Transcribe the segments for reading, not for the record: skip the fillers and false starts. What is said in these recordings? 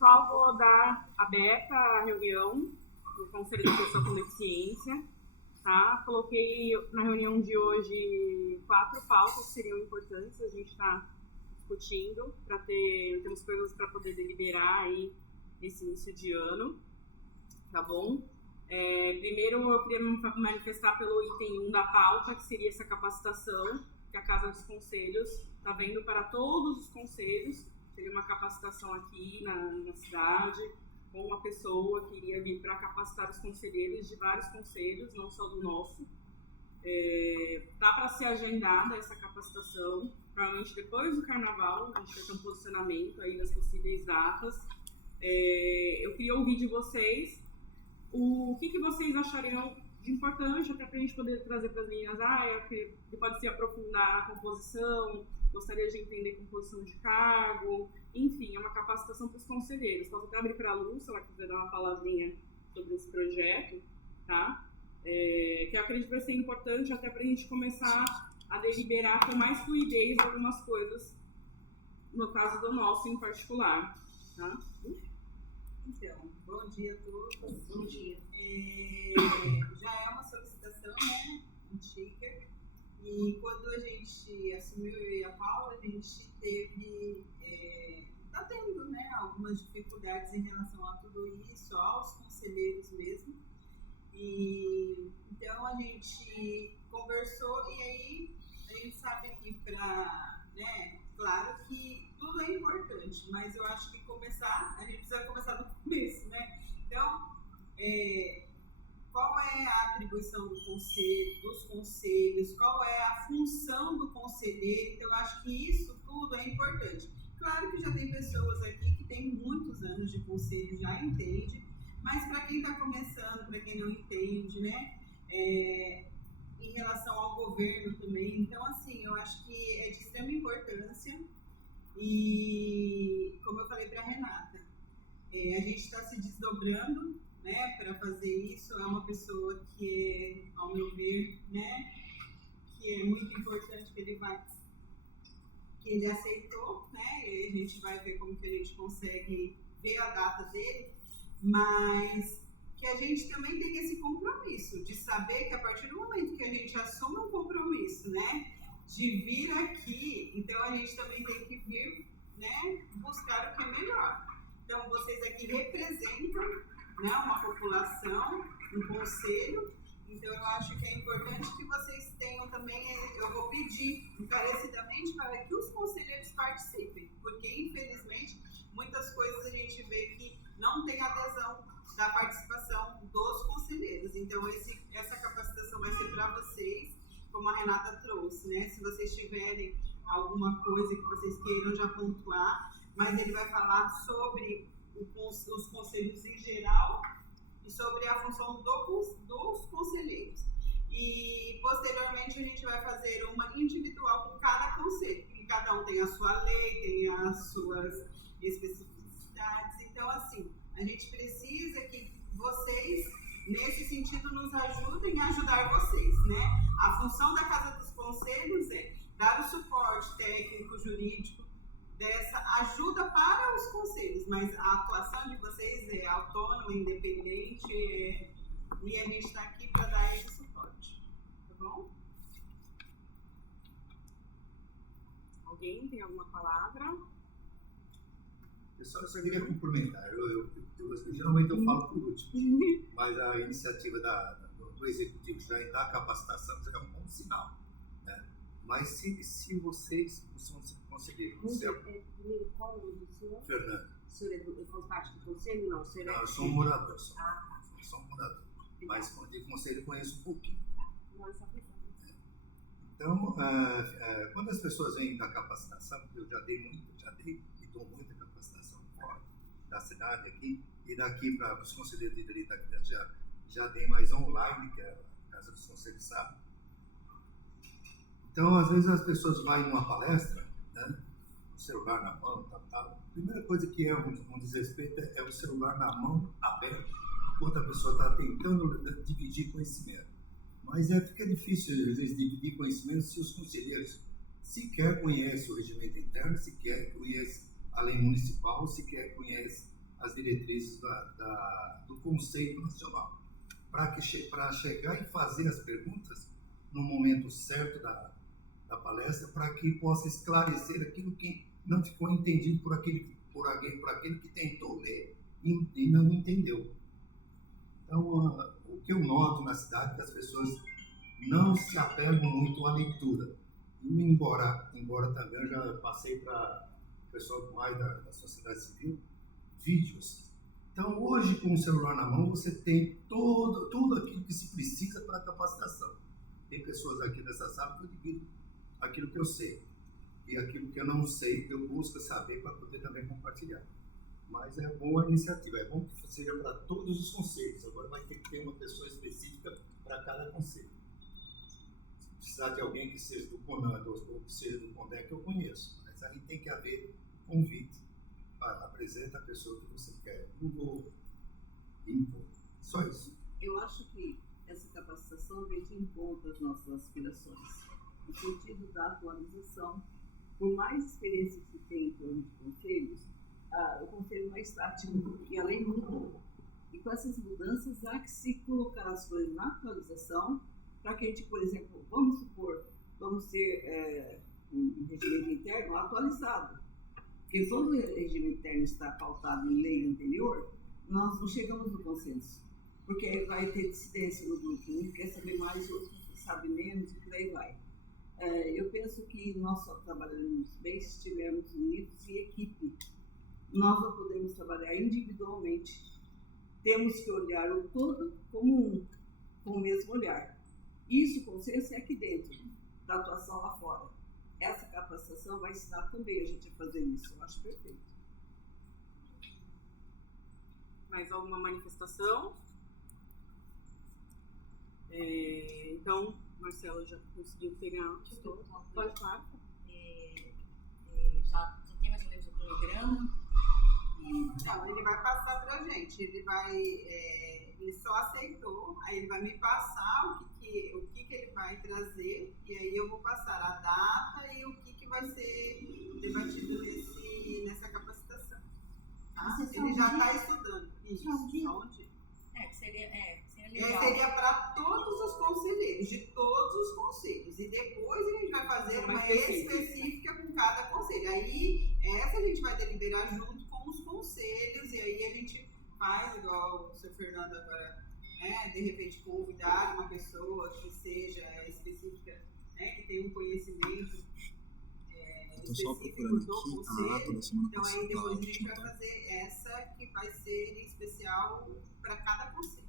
Pessoal, vou dar aberta a reunião do Conselho da Pessoa com Deficiência. Tá? Coloquei na reunião de hoje 4 pautas que seriam importantes a gente estar discutindo, temos coisas para poder deliberar aí nesse início de ano, tá bom? Primeiro eu queria me manifestar pelo item 1 da pauta, que seria essa capacitação, que a Casa dos Conselhos está vendo para todos os conselhos. Seria uma capacitação aqui na cidade, com uma pessoa que iria vir para capacitar os conselheiros de vários conselhos, não só do nosso. Tá para ser agendada essa capacitação, provavelmente depois do Carnaval, a gente vai ter um posicionamento aí das possíveis datas. Eu queria ouvir de vocês o que vocês achariam de importante, até para a gente poder trazer para as meninas, pode se aprofundar a composição, gostaria de entender composição de cargo, enfim, é uma capacitação para os conselheiros. Posso até abrir para a Lu, se ela quiser dar uma palavrinha sobre esse projeto, tá? Que eu acredito que vai ser importante até para a gente começar a deliberar com mais fluidez algumas coisas, no caso do nosso em particular, tá? Então, bom dia a todos. Bom dia. Já é uma solicitação, né, antiga, e quando a gente assumiu, eu e a Paula, a gente está tendo, né, algumas dificuldades em relação a tudo isso, aos conselheiros mesmo, e então a gente conversou e aí a gente sabe que claro que tudo é importante, mas eu acho que a gente precisa começar do começo, né? Então, qual é a atribuição do conselho, dos conselhos, qual é a função do conselheiro? Então, eu acho que isso tudo é importante. Claro que já tem pessoas aqui que têm muitos anos de conselho, já entende, mas para quem está começando, para quem não entende, né? Em relação ao governo também. Então, assim, eu acho que é de extrema importância e, como eu falei para a Renata, a gente está se desdobrando, né, para fazer isso. É uma pessoa que é, ao meu ver, né, que é muito importante que ele aceitou, né, e a gente vai ver como que a gente consegue ver a data dele, mas que a gente também tem esse compromisso de saber que a partir do momento que a gente assume um compromisso, né, de vir aqui, então a gente também tem que vir, né, buscar o que é melhor. Então vocês aqui representam, né, uma população, um conselho, então eu acho que é importante que vocês tenham também, eu vou pedir encarecidamente para que os conselheiros participem, porque infelizmente muitas coisas a gente vê que não tem adesão da participação dos conselheiros. Então, essa capacitação vai ser para vocês, como a Renata trouxe, né? Se vocês tiverem alguma coisa que vocês queiram já pontuar, mas ele vai falar sobre os conselhos em geral e sobre a função dos conselheiros. E, posteriormente, a gente vai fazer uma individual com cada conselho, porque cada um tem a sua lei, tem as suas especificidades. Então, assim, a gente precisa que vocês, nesse sentido, nos ajudem a ajudar vocês, né? A função da Casa dos Conselhos é dar o suporte técnico, jurídico, dessa ajuda para os conselhos, mas a atuação de vocês é autônoma, independente, e a gente está aqui para dar esse suporte, tá bom? Alguém tem alguma palavra? Eu só queria complementar. Geralmente eu falo por último, mas a iniciativa do executivo já dar capacitação é um bom sinal, né? Mas se vocês conseguirem... Qual o nome do senhor? Fernando. O senhor faz parte do conselho? Não, o senhor Não, eu sou um morador. Tá. Eu sou um morador. Mas de conselho eu conheço um pouquinho. Não, essa questão. Então, quando as pessoas vêm da capacitação, eu já dei e dou muita capacitação fora da cidade aqui, e daqui para os conselheiros de direito aqui já dei mais online, que a Casa dos Conselhos sabe. Então, às vezes as pessoas vão numa palestra, né, com o celular na mão, tal. A primeira coisa que é um desrespeito é o celular na mão aberto, enquanto a pessoa está tentando dividir conhecimento. Mas fica difícil, às vezes, dividir conhecimento se os conselheiros sequer conhecem o regimento interno, sequer conhecem a lei municipal, sequer conhecem as diretrizes do Conselho Nacional, para chegar e fazer as perguntas no momento certo da palestra, para que possa esclarecer aquilo que não ficou entendido por aquele que tentou ler e não entendeu. Então, o que eu noto na cidade é que as pessoas não se apegam muito à leitura. E embora também eu já passei para o pessoal mais da sociedade civil, vídeos. Então, hoje, com o celular na mão, você tem tudo aquilo que se precisa para a capacitação. Tem pessoas aqui nessa sala que eu divido aquilo que eu sei. E aquilo que eu não sei, eu busco saber para poder também compartilhar. Mas é boa a iniciativa, é bom que seja para todos os conselhos. Agora vai ter que ter uma pessoa específica para cada conselho. Se precisar de alguém que seja do CONAN ou que seja do CONDEC, eu conheço. Mas aí tem que haver convite. Apresenta a pessoa que você quer. Não vou impor. Só isso. Eu acho que essa capacitação vem de encontro às nossas aspirações, no sentido da atualização. Por mais experiência que tem em torno de conselhos, o conselho não é estático e a lei muda. E com essas mudanças, há que se colocar as coisas na atualização, para que a gente, por exemplo, vamos supor, vamos ter um regimento interno atualizado. Porque quando o regimento interno está pautado em lei anterior, nós não chegamos no consenso. Porque aí vai ter dissidência no grupo, um quer saber mais, o outro sabe menos, e por aí vai. Eu penso que nós só trabalhamos bem se estivermos unidos em equipe. Nós não podemos trabalhar individualmente. Temos que olhar o todo como com o mesmo olhar. Isso, o consenso, é aqui dentro, da atuação lá fora. Essa capacitação vai ensinar também a gente a fazer isso. Eu acho perfeito. Mais alguma manifestação? Então, Marcela já conseguiu pegar. Pode falar. Já tem mais ou menos o cronograma? Então, ele vai passar pra gente. Ele só aceitou, aí ele vai me passar o que ele vai trazer, e aí eu vou passar a data e o que vai ser debatido nessa capacitação. Tá? Ele já está estudando. Isso, só um dia. Seria legal. Seria para todos os conselheiros, de todos os conselhos. E depois a gente vai fazer uma específica com cada conselho. Aí, essa a gente vai deliberar junto com os conselhos, e aí a gente faz, igual o seu Fernando agora, de repente convidar uma pessoa que seja específica, que tenha um conhecimento específico do conselho. Então aí depois a gente vai fazer essa que vai ser em especial para cada conselho.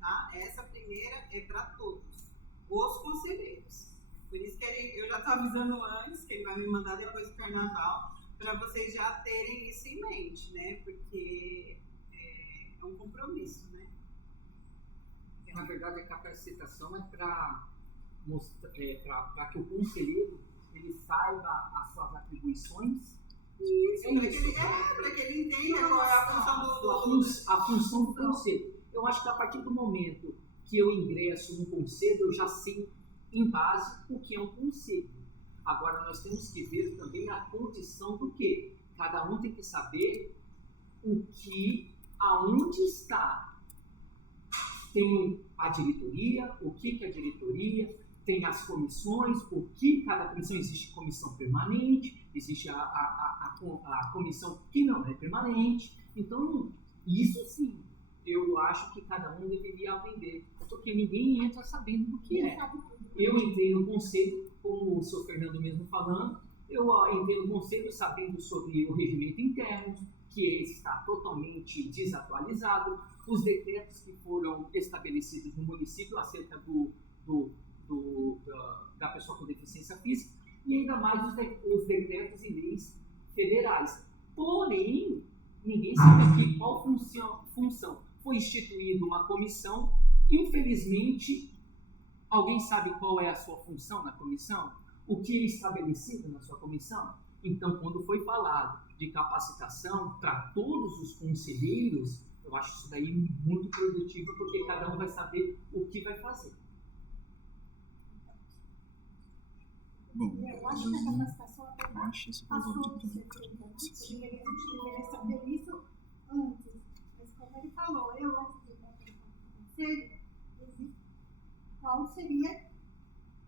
Tá? Essa primeira é para todos os conselheiros. Por isso que eu já estou avisando antes, que ele vai me mandar depois do carnaval, para vocês já terem isso em mente, né? Porque é um compromisso, né? Na verdade, a capacitação é para que o conselheiro ele saiba as suas atribuições. Isso, para que ele entenda qual é a função do conselho. Eu acho que a partir do momento que eu ingresso no conselho, eu já sei em base o que é um conselho. Agora, nós temos que ver também a condição do quê? Cada um tem que saber aonde está. Tem a diretoria, o que é a diretoria, tem as comissões, o que cada comissão, existe comissão permanente, existe a comissão que não é permanente. Então, isso sim, eu acho que cada um deveria aprender, porque ninguém entra sabendo do que é. Eu entrei no conselho, como o senhor Fernando mesmo falando, eu entrei no conselho sabendo sobre o regimento interno, que está totalmente desatualizado, os decretos que foram estabelecidos no município acerca da pessoa com deficiência física, e ainda mais os decretos e leis federais. Porém, ninguém sabe aqui qual função. Foi instituída uma comissão, infelizmente, alguém sabe qual é a sua função na comissão? O que é estabelecido na sua comissão? Então, quando foi falado de capacitação para todos os conselheiros, eu acho isso daí muito produtivo, porque cada um vai saber o que vai fazer. Bom, eu acho que a capacitação até passou de ser feita antes, e a gente deveria saber isso antes. Então, seria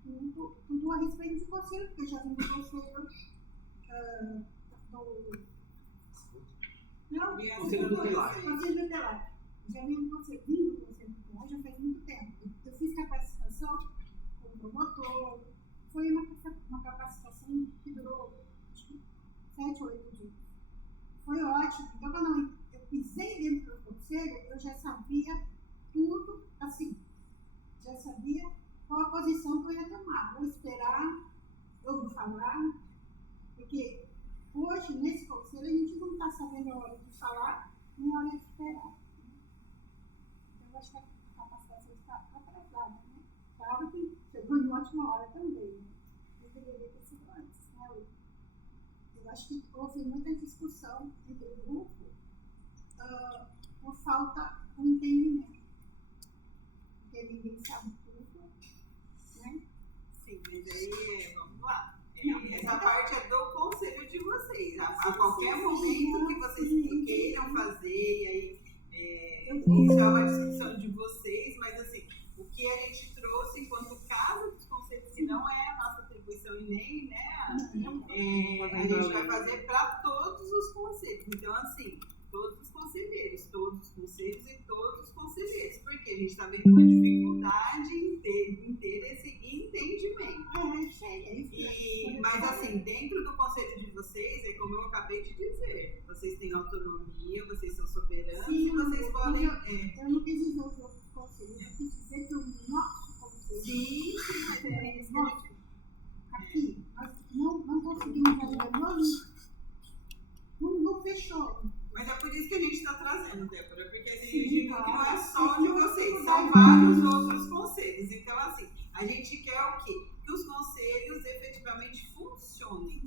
tudo a respeito do conselho, porque eu já vim do conselho Conselho tutelar. Conselho tutelar. Já vim do conselho tutelar já faz muito tempo. Eu fiz capacitação como promotor. Foi uma capacitação que durou, acho que 7 ou 8 dias. Foi ótimo. Então, quando eu pisei dentro do conselho, eu já sabia tudo assim. Já sabia qual a posição que eu ia tomar. Vou esperar, eu vou falar. Porque hoje, nesse conselho, a gente não está sabendo a hora de falar nem a hora de esperar. Então, eu acho que a capacitação está atrasada, né? Claro que chegou em ótima hora também, né? Mas deveria ter sido antes, né? Eu acho que houve muita discussão entre o grupo por falta de entendimento. Porque ninguém sabe tudo, né? Sim, mas aí, vamos lá. Essa parte é do conselho de vocês. A qualquer momento que vocês queiram fazer, e aí isso é uma discussão de vocês, mas assim, o que a gente trouxe enquanto caso dos conselhos, que não é a nossa atribuição e nem, né, a gente vai fazer para todos os conselhos. Então, assim, todos os conselheiros, todos os conselhos e todos os conselheiros, porque a gente está vendo uma dificuldade em ter esse entendimento. Mas assim, dentro do conselho de vocês, é como eu acabei de dizer, vocês têm autonomia, vocês são soberanos. Sim, e vocês podem... Eu não quis dizer os outros conselhos, eu quis dizer que o nosso conselho... Sim, mas é isso. Aqui, nós não conseguimos fazer não fechou. Mas é por isso que a gente está trazendo, Débora, porque assim, a gente viu que não é só de vocês, são vários outros conselhos. Então, assim, a gente quer o quê? Que os conselhos efetivamente funcionem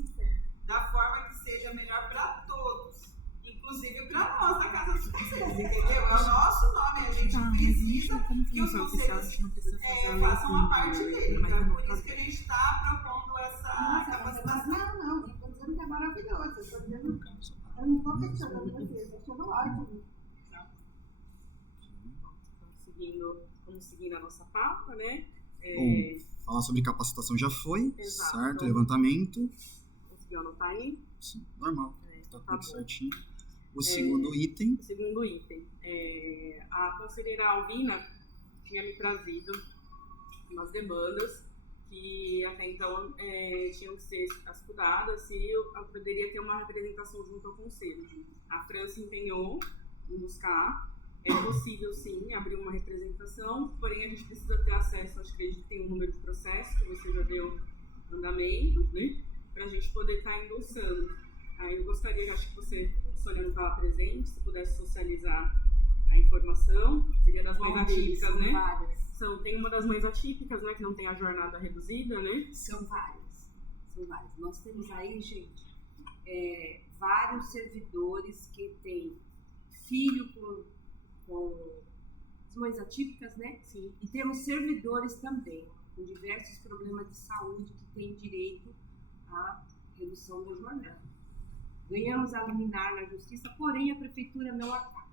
da forma que seja melhor para todos, inclusive para nós da Casa dos Conselhos, entendeu? É o nosso nome, a gente precisa que os conselhos façam a parte dele. Então, é por isso que a gente está propondo essa capacitação. Não, eu estou dizendo que é maravilhoso, eu estou dizendo... Eu não estou questionando vocês, eu estou ótimo. Vamos seguindo a nossa pauta, né? Bom, falar sobre capacitação já foi, Exato. certo? Levantamento. Conseguiu anotar aí? Sim, normal, tá tudo bom. certinho. O segundo item. A conselheira Alvina tinha me trazido umas demandas que até então tinham que ser escudadas se eu poderia ter uma representação junto ao conselho. A Fran se empenhou em buscar. É possível, sim, abrir uma representação, porém a gente precisa ter acesso, acho que a gente tem um número de processo, que você já deu andamento, né, para a gente poder estar endossando. Aí eu gostaria, acho que você, Sônia, não estava presente, se pudesse socializar a informação, seria das mais atípicas, né? Várias. Tem uma das mais atípicas, né, que não tem a jornada reduzida, né? São várias. Nós temos aí, gente, vários servidores que têm filho com mães atípicas, né? Sim. E temos servidores também com diversos problemas de saúde que têm direito à redução da jornada. Ganhamos a liminar na justiça, porém a prefeitura não acata.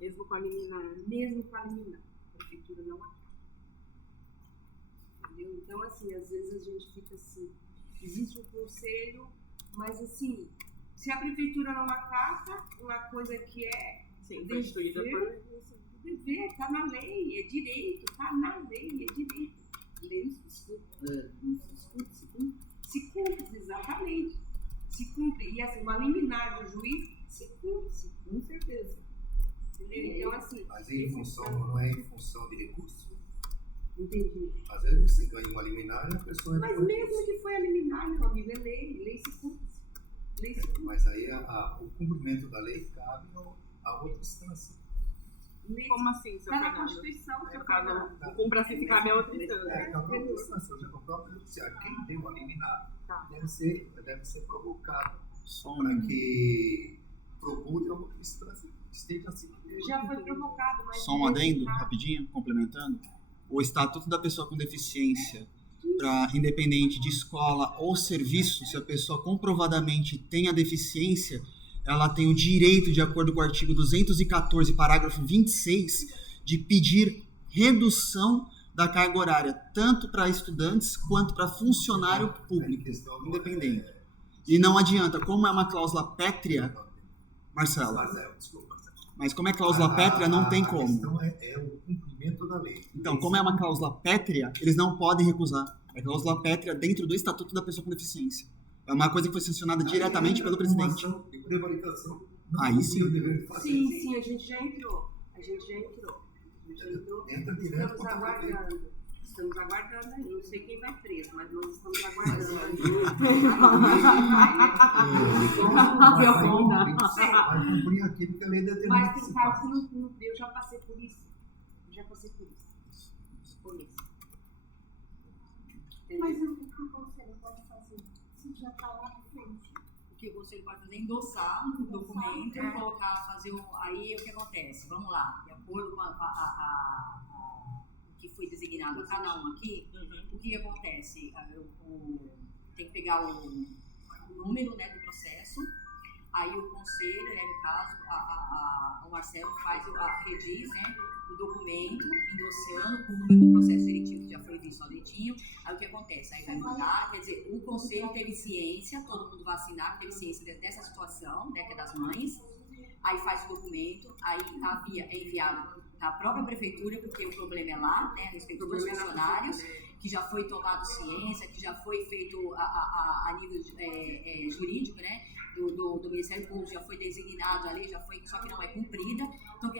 Mesmo com a liminar. A prefeitura não acata. Entendeu? Então, assim, às vezes a gente fica assim, existe um conselho, mas assim, se a prefeitura não acata, uma coisa que é instituída por... dever, está na lei, é direito, está na lei, é direito. A lei não se discute, se cumpre, exatamente. Se cumpre. E assim, uma liminar do juiz se cumpre, com certeza. Entendeu? Então, assim... Mas não é em função de recurso? Entendi. Às vezes você ganha uma liminar e a pessoa... Mas mesmo que foi a liminar, meu amigo, é lei se cumpre. Mas aí o cumprimento da lei cabe a outra instância. Como assim, seu Está na Fernando? Constituição, seu caso, Fernando. o cumpra-se se cabe a outra instância. Cabe a outra instância. O próprio judiciário, quem deu a liminar, deve ser provocado para que procure a outra instância. Esteja assim. Já foi provocado, mas... Só um adendo, rapidinho, complementando. O Estatuto da Pessoa com Deficiência, para independente de escola ou serviço, se a pessoa comprovadamente tem a deficiência, ela tem o direito, de acordo com o artigo 214, parágrafo 26, de pedir redução da carga horária, tanto para estudantes quanto para funcionário público, independente. E não adianta, como é uma cláusula pétrea, Marcelo, mas como é cláusula pétrea, não tem como. A questão é o cumprimento da lei. Então, como é uma cláusula pétrea, eles não podem recusar. É cláusula pétrea dentro do Estatuto da Pessoa com Deficiência. É uma coisa que foi sancionada diretamente pelo presidente. De prevaricação, não Aí sim. o dever de fazer. Sim, a gente já entrou. Entra direto Estamos contra o prefeito. aguardando. Estamos aguardando aí. Não sei quem vai preso, mas nós estamos aguardando aí. Vai cumprir aquilo que a lei determina. Mas que tem se casos faça. que não. Eu já passei por isso. Por isso. Mas o que o conselho pode fazer? Se já está lá na frente. O que o conselho pode fazer é endossar o documento, colocar, fazer aí o que acontece. Vamos lá, de acordo com o que foi designado a cada um aqui, o que acontece? Tem que pegar o número, né, do processo, aí o conselho, né, no caso, o Marcelo rediz, né, o documento, endossando com o número do processo seletivo que já foi visto sozinho. Aí o que acontece? Aí vai mandar, quer dizer, o conselho teve ciência, todo mundo vai assinar, teve ciência dessa situação, né, que é das mães, aí faz o documento, aí é enviado da própria prefeitura, porque o problema é lá, né, a respeito dos funcionários, que já foi tomado ciência, que já foi feito a nível jurídico, né, do Ministério Público, já foi designado a lei, já foi, só que não é cumprida. Então,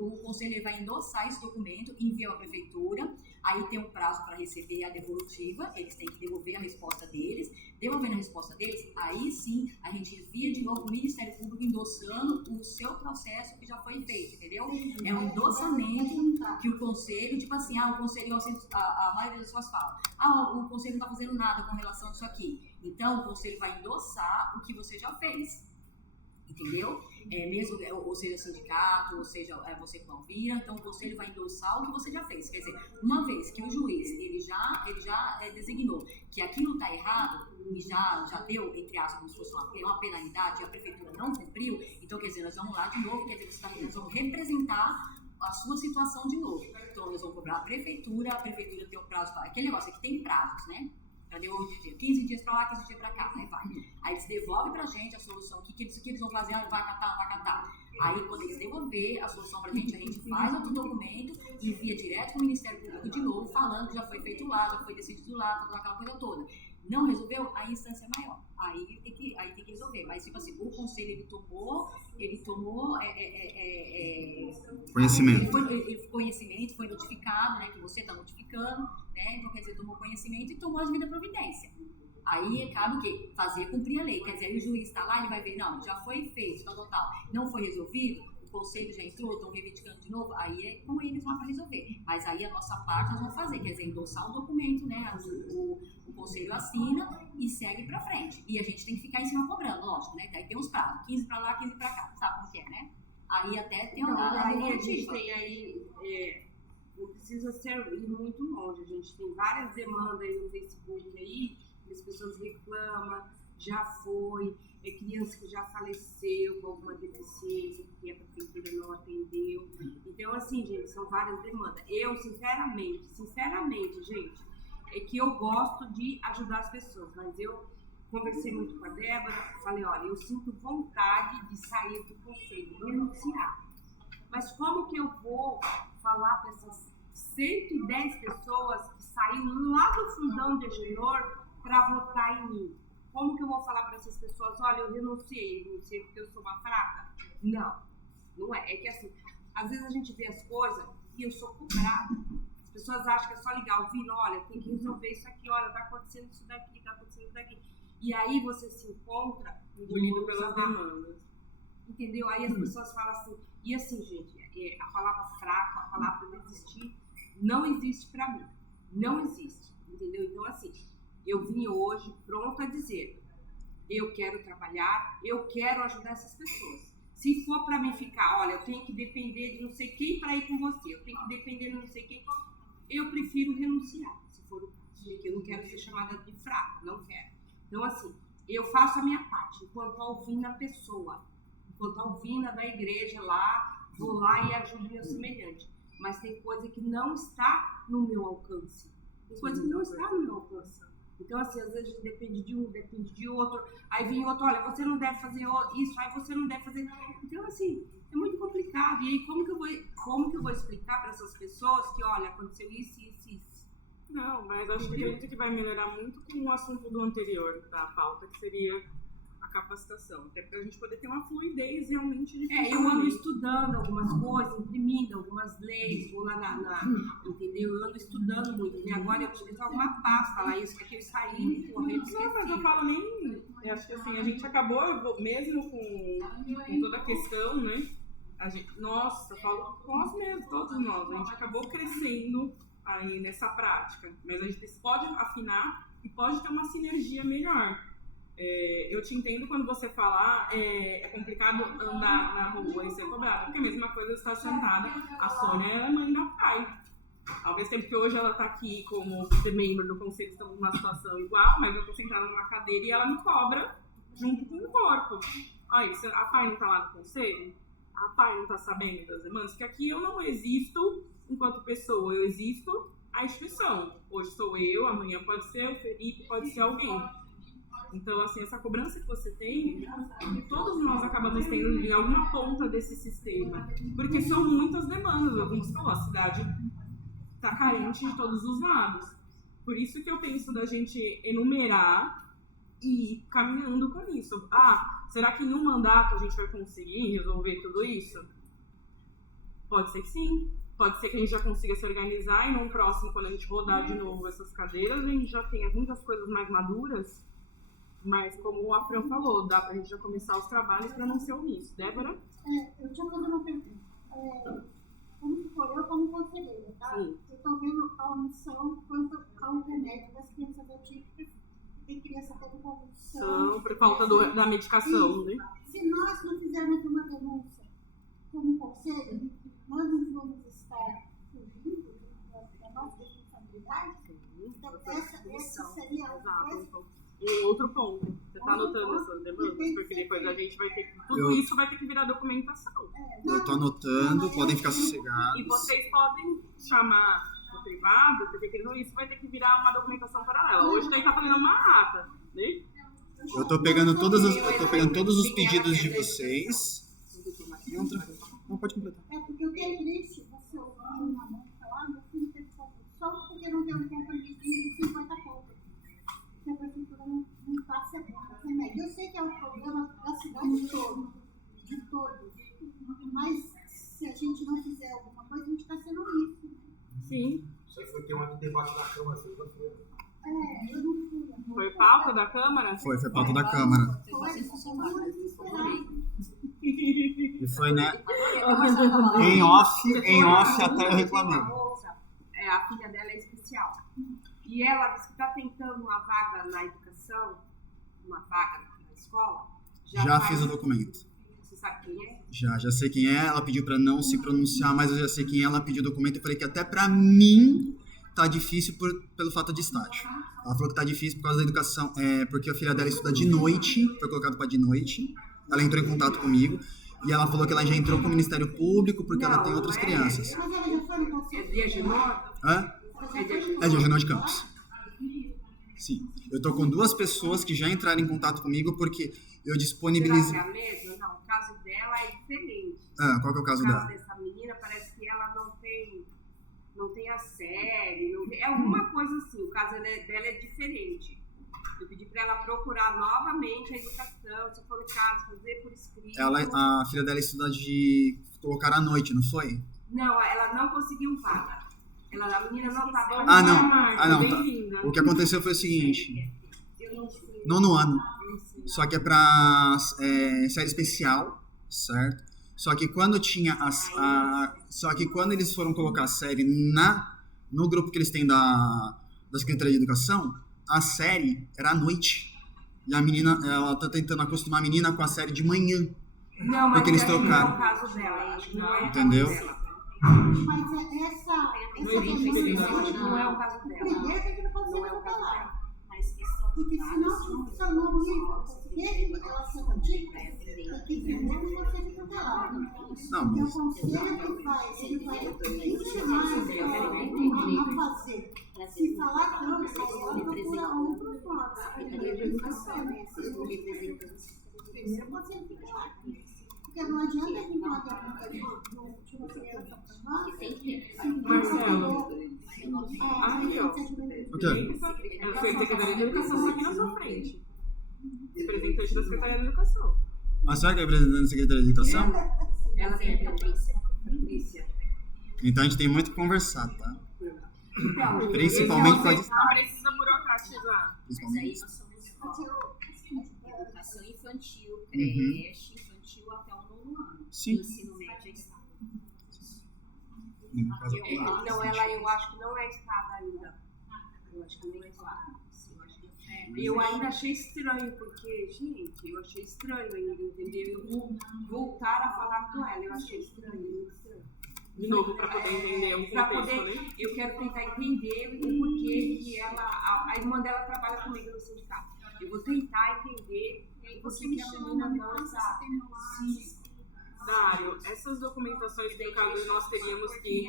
o conselho vai endossar esse documento, envia à prefeitura, aí tem um prazo para receber a devolutiva, eles têm que devolver a resposta deles. Devolvendo a resposta deles, aí sim a gente envia de novo o Ministério Público endossando o seu processo que já foi feito, entendeu? É um endossamento que o conselho, tipo assim, o conselho, a maioria das pessoas fala, o conselho não está fazendo nada com relação a isso aqui. Então, o conselho vai endossar o que você já fez, entendeu? Mesmo, ou seja, sindicato, ou seja, você que não vira, então o conselho vai endossar o que você já fez. Quer dizer, uma vez que o juiz, ele já designou que aquilo está errado, e já deu, entre aspas, como se fosse uma penalidade, e a prefeitura não cumpriu, então, quer dizer, nós vamos lá de novo, quer dizer, nós vamos representar a sua situação de novo. Então, nós vamos cobrar a prefeitura tem o prazo, aquele negócio aqui tem prazos, né? Deu 15 dias pra lá, 15 dias pra cá, aí vai. Aí eles devolvem pra gente a solução, o que eles vão fazer, vai catar. Aí quando eles devolver a solução pra gente, a gente faz outro documento, envia direto pro Ministério Público de novo, falando que já foi feito lá, já foi decidido lá, toda aquela coisa toda. Não resolveu, a instância é maior. Aí tem que resolver. Mas, tipo assim, o conselho, ele tomou conhecimento. Conhecimento, foi notificado, né, que você está notificando, né, então, quer dizer, tomou conhecimento e tomou a devida providência. Aí cabe o quê? Fazer cumprir a lei. Quer dizer, aí o juiz está lá, ele vai ver, não, já foi feito, tal. Não foi resolvido, o conselho já entrou, estão reivindicando de novo, aí é com eles lá para resolver. Mas aí a nossa parte nós vamos fazer, quer dizer, endossar o documento, né, o conselho assina e segue para frente. E a gente tem que ficar em cima cobrando, lógico, né, aí tem uns prazos, 15 para lá, 15 para cá, sabe como que é, né? Aí até tem uma aí a gente tem aí, não precisa ir muito longe, a gente tem várias demandas aí no Facebook aí, as pessoas reclamam, já foi, criança que já faleceu com alguma deficiência, porque a prefeitura não atendeu. Então, assim, gente, são várias demandas. Eu, sinceramente, gente, é que eu gosto de ajudar as pessoas, mas eu conversei muito com a Débora, falei, olha, eu sinto vontade de sair do conselho, renunciar. Mas como que eu vou falar para essas 110 pessoas que saíram lá do fundão de Agenor para votar em mim? Como que eu vou falar para essas pessoas, olha, eu renunciei porque eu sou uma fraca? Não é. É que assim, às vezes a gente vê as coisas e eu sou cobrada. As pessoas acham que é só ligar o vino, olha, tem que resolver isso aqui, olha, tá acontecendo isso daqui, tá acontecendo isso daqui. E aí você se encontra engolido pelas demandas. Entendeu? Aí as pessoas falam assim, e assim, gente, a palavra fraco, a palavra desistir, não existe para mim. Não existe, entendeu? Então, assim, eu vim hoje pronta a dizer, eu quero trabalhar, eu quero ajudar essas pessoas. Se for para mim ficar, olha, eu tenho que depender de não sei quem para ir com você, eu tenho que depender de não sei quem, eu prefiro renunciar, se for o caso, porque eu não quero ser chamada de fraca, não quero. Então, assim, eu faço a minha parte, enquanto alvina a pessoa, enquanto alvina da igreja lá, vou lá e ajudo meu semelhante. mas tem coisa que não está no meu alcance. Tem coisa que não está no meu alcance. Então, assim, às vezes depende de um, depende de outro. Aí vem outro, olha, você não deve fazer isso, aí você não deve fazer... Então, assim, é muito complicado. E aí, como que eu vou explicar para essas pessoas que, olha, aconteceu isso, isso, isso? Não, mas acho que acredito que vai melhorar muito com o assunto do anterior da pauta, que seria a capacitação. Até para a gente poder ter uma fluidez realmente de eu ando estudando algumas coisas, imprimindo algumas leis, vou lá entendeu? Eu ando estudando muito. E agora eu fiz alguma pasta lá, isso que eu saí correndo. Não, mas eu falo nem... Eu acho que assim, a gente acabou, mesmo com toda a questão, né? Nossa, eu falo nós mesmos, todos nós. A gente acabou crescendo aí nessa prática. Mas a gente pode afinar e pode ter uma sinergia melhor. Eu te entendo quando você fala é complicado andar na rua e ser cobrado, porque é a mesma coisa estar sentada. A Sônia é a mãe da Pai. Ao mesmo tempo que hoje ela está aqui como membro do conselho, estamos numa situação igual, mas eu estou sentada numa cadeira e ela me cobra junto com o corpo. Olha, a Pai não está lá no conselho? A Pai não está sabendo das demandas? Porque aqui eu não existo enquanto pessoa, eu existo a instituição. Hoje sou eu, amanhã pode ser o Felipe, pode ser alguém. Então, assim, essa cobrança que você tem, todos nós acabamos tendo em alguma ponta desse sistema. Porque são muitas demandas. Como você falou, a cidade está carente de todos os lados. Por isso que eu penso da gente enumerar e ir caminhando com isso. Será que em um mandato a gente vai conseguir resolver tudo isso? Pode ser que sim. Pode ser que a gente já consiga se organizar e num próximo, quando a gente rodar de novo essas cadeiras, a gente já tenha muitas coisas mais maduras. Mas, como a Fran falou, dá pra gente já começar os trabalhos para não ser omisso. Débora? Eu tinha fazer uma pergunta. Como se for eu como conselheira, tá? Sim. Eu estou vendo a omissão quanto ao remédio das crianças autistas. Tem criança tendo convulsão. Por falta da medicação, né? Se nós não fizermos uma denúncia como conselho, nós não vamos estar fugindo da nossa responsabilidade. Então, essa seria a coisa. Um outro ponto. Você está anotando essas demandas? Porque depois a gente vai ter que... Tudo isso vai ter que virar documentação. Eu estou anotando, podem ficar sossegados. E vocês podem chamar no privado, porque isso vai ter que virar uma documentação paralela. Hoje daí tá fazendo uma ata, né? Eu estou pegando todos os pedidos de vocês. E outra coisa. Não, pode completar. Porque o que é triste, você ouvindo uma mãe falar, meu filho teve convulsão porque não tem um compromisso de 50 contas. Que a prefeitura não passa remédio. Eu sei que é um problema da cidade toda, de todos. Mas se a gente não fizer alguma coisa, a gente está sendo isso. Sim. Isso aí foi tema de debate na Câmara segunda-feira. Eu não fui. Foi pauta da Câmara? Foi pauta da Câmara. E foi, né? Em off até eu reclamei. A filha dela é especial. E ela disse que está tentando uma vaga na educação, uma vaga na escola. Já fiz o documento. Você sabe quem é? Já sei quem é. Ela pediu para não se pronunciar, mas eu já sei quem é. Ela pediu o documento. Eu falei que até para mim tá difícil pelo fato de estágio. Ela falou que tá difícil por causa da educação, porque a filha dela estuda de noite, foi colocado para de noite. Ela entrou em contato comigo e ela falou que ela já entrou com o Ministério Público porque ela tem outras crianças. Mas ela já foi no conselho? É de Agenor? Hã? É de Agenor de Campos. Sim. Eu tô com 2 pessoas que já entraram em contato comigo porque eu disponibilizei... Será que é a mesma? Não, o caso dela é diferente. Qual que é o caso dela? O caso dessa menina parece que ela não tem a série, é alguma coisa assim. O caso dela é diferente. Eu pedi para ela procurar novamente a educação, se for o caso, fazer por escrito. A filha dela estuda de colocar à noite, não foi? Não, ela não conseguiu vaga. A menina não estava... não, tá. O que aconteceu foi o seguinte. 9º ano. Só que é pra série especial, certo? Só que quando tinha só que quando eles foram colocar a série no grupo que eles têm da Secretaria de Educação, a série era à noite. E a menina, ela tá tentando acostumar a menina com a série de manhã. Não, mas porque eles trocaram. Não é o caso dela, não é entendeu? Mas não é o caso dela. Primeiro tem que não pode ser Não é o caso lá. dela. Porque se não funcionou o livro, mesmo ela sendo antiga, tem que entender que você tutelar. Não, Porque o mas... conselho que faz, ele vai ensinar a fazer. Se falar tanto, aí ela procura outros modos. Primeiro conselho tutelar. Porque não adianta a gente falar de uma criança Marcelo. Aqui, ó. O quê? Eu sou secretária de Educação, só aqui na sua frente. Representante da Secretaria de Educação. A senhora que é representante da Secretaria de Educação? Ela tem a Patrícia. Então a gente tem muito que conversar, tá? Então, Principalmente com a Não distância. precisa burocratizar. Mas aí nós somos educação infantil, creche, infantil até o 9º ano. Sim. Ensino médio é estado. No caso, Não, ela eu acho que não é estada ainda. Eu acho que não é estada. Eu ainda achei estranho, porque, gente, eu achei estranho ainda, entendeu? Eu vou voltar a falar com ela, eu achei estranho, muito estranho. De novo, para poder entender um Pra contexto, poder, né? eu quero tentar entender o porquê que ela, a irmã dela trabalha comigo no sindicato. Eu vou tentar entender por que a menina não está. Dário, essas documentações que, no caso, nós teríamos que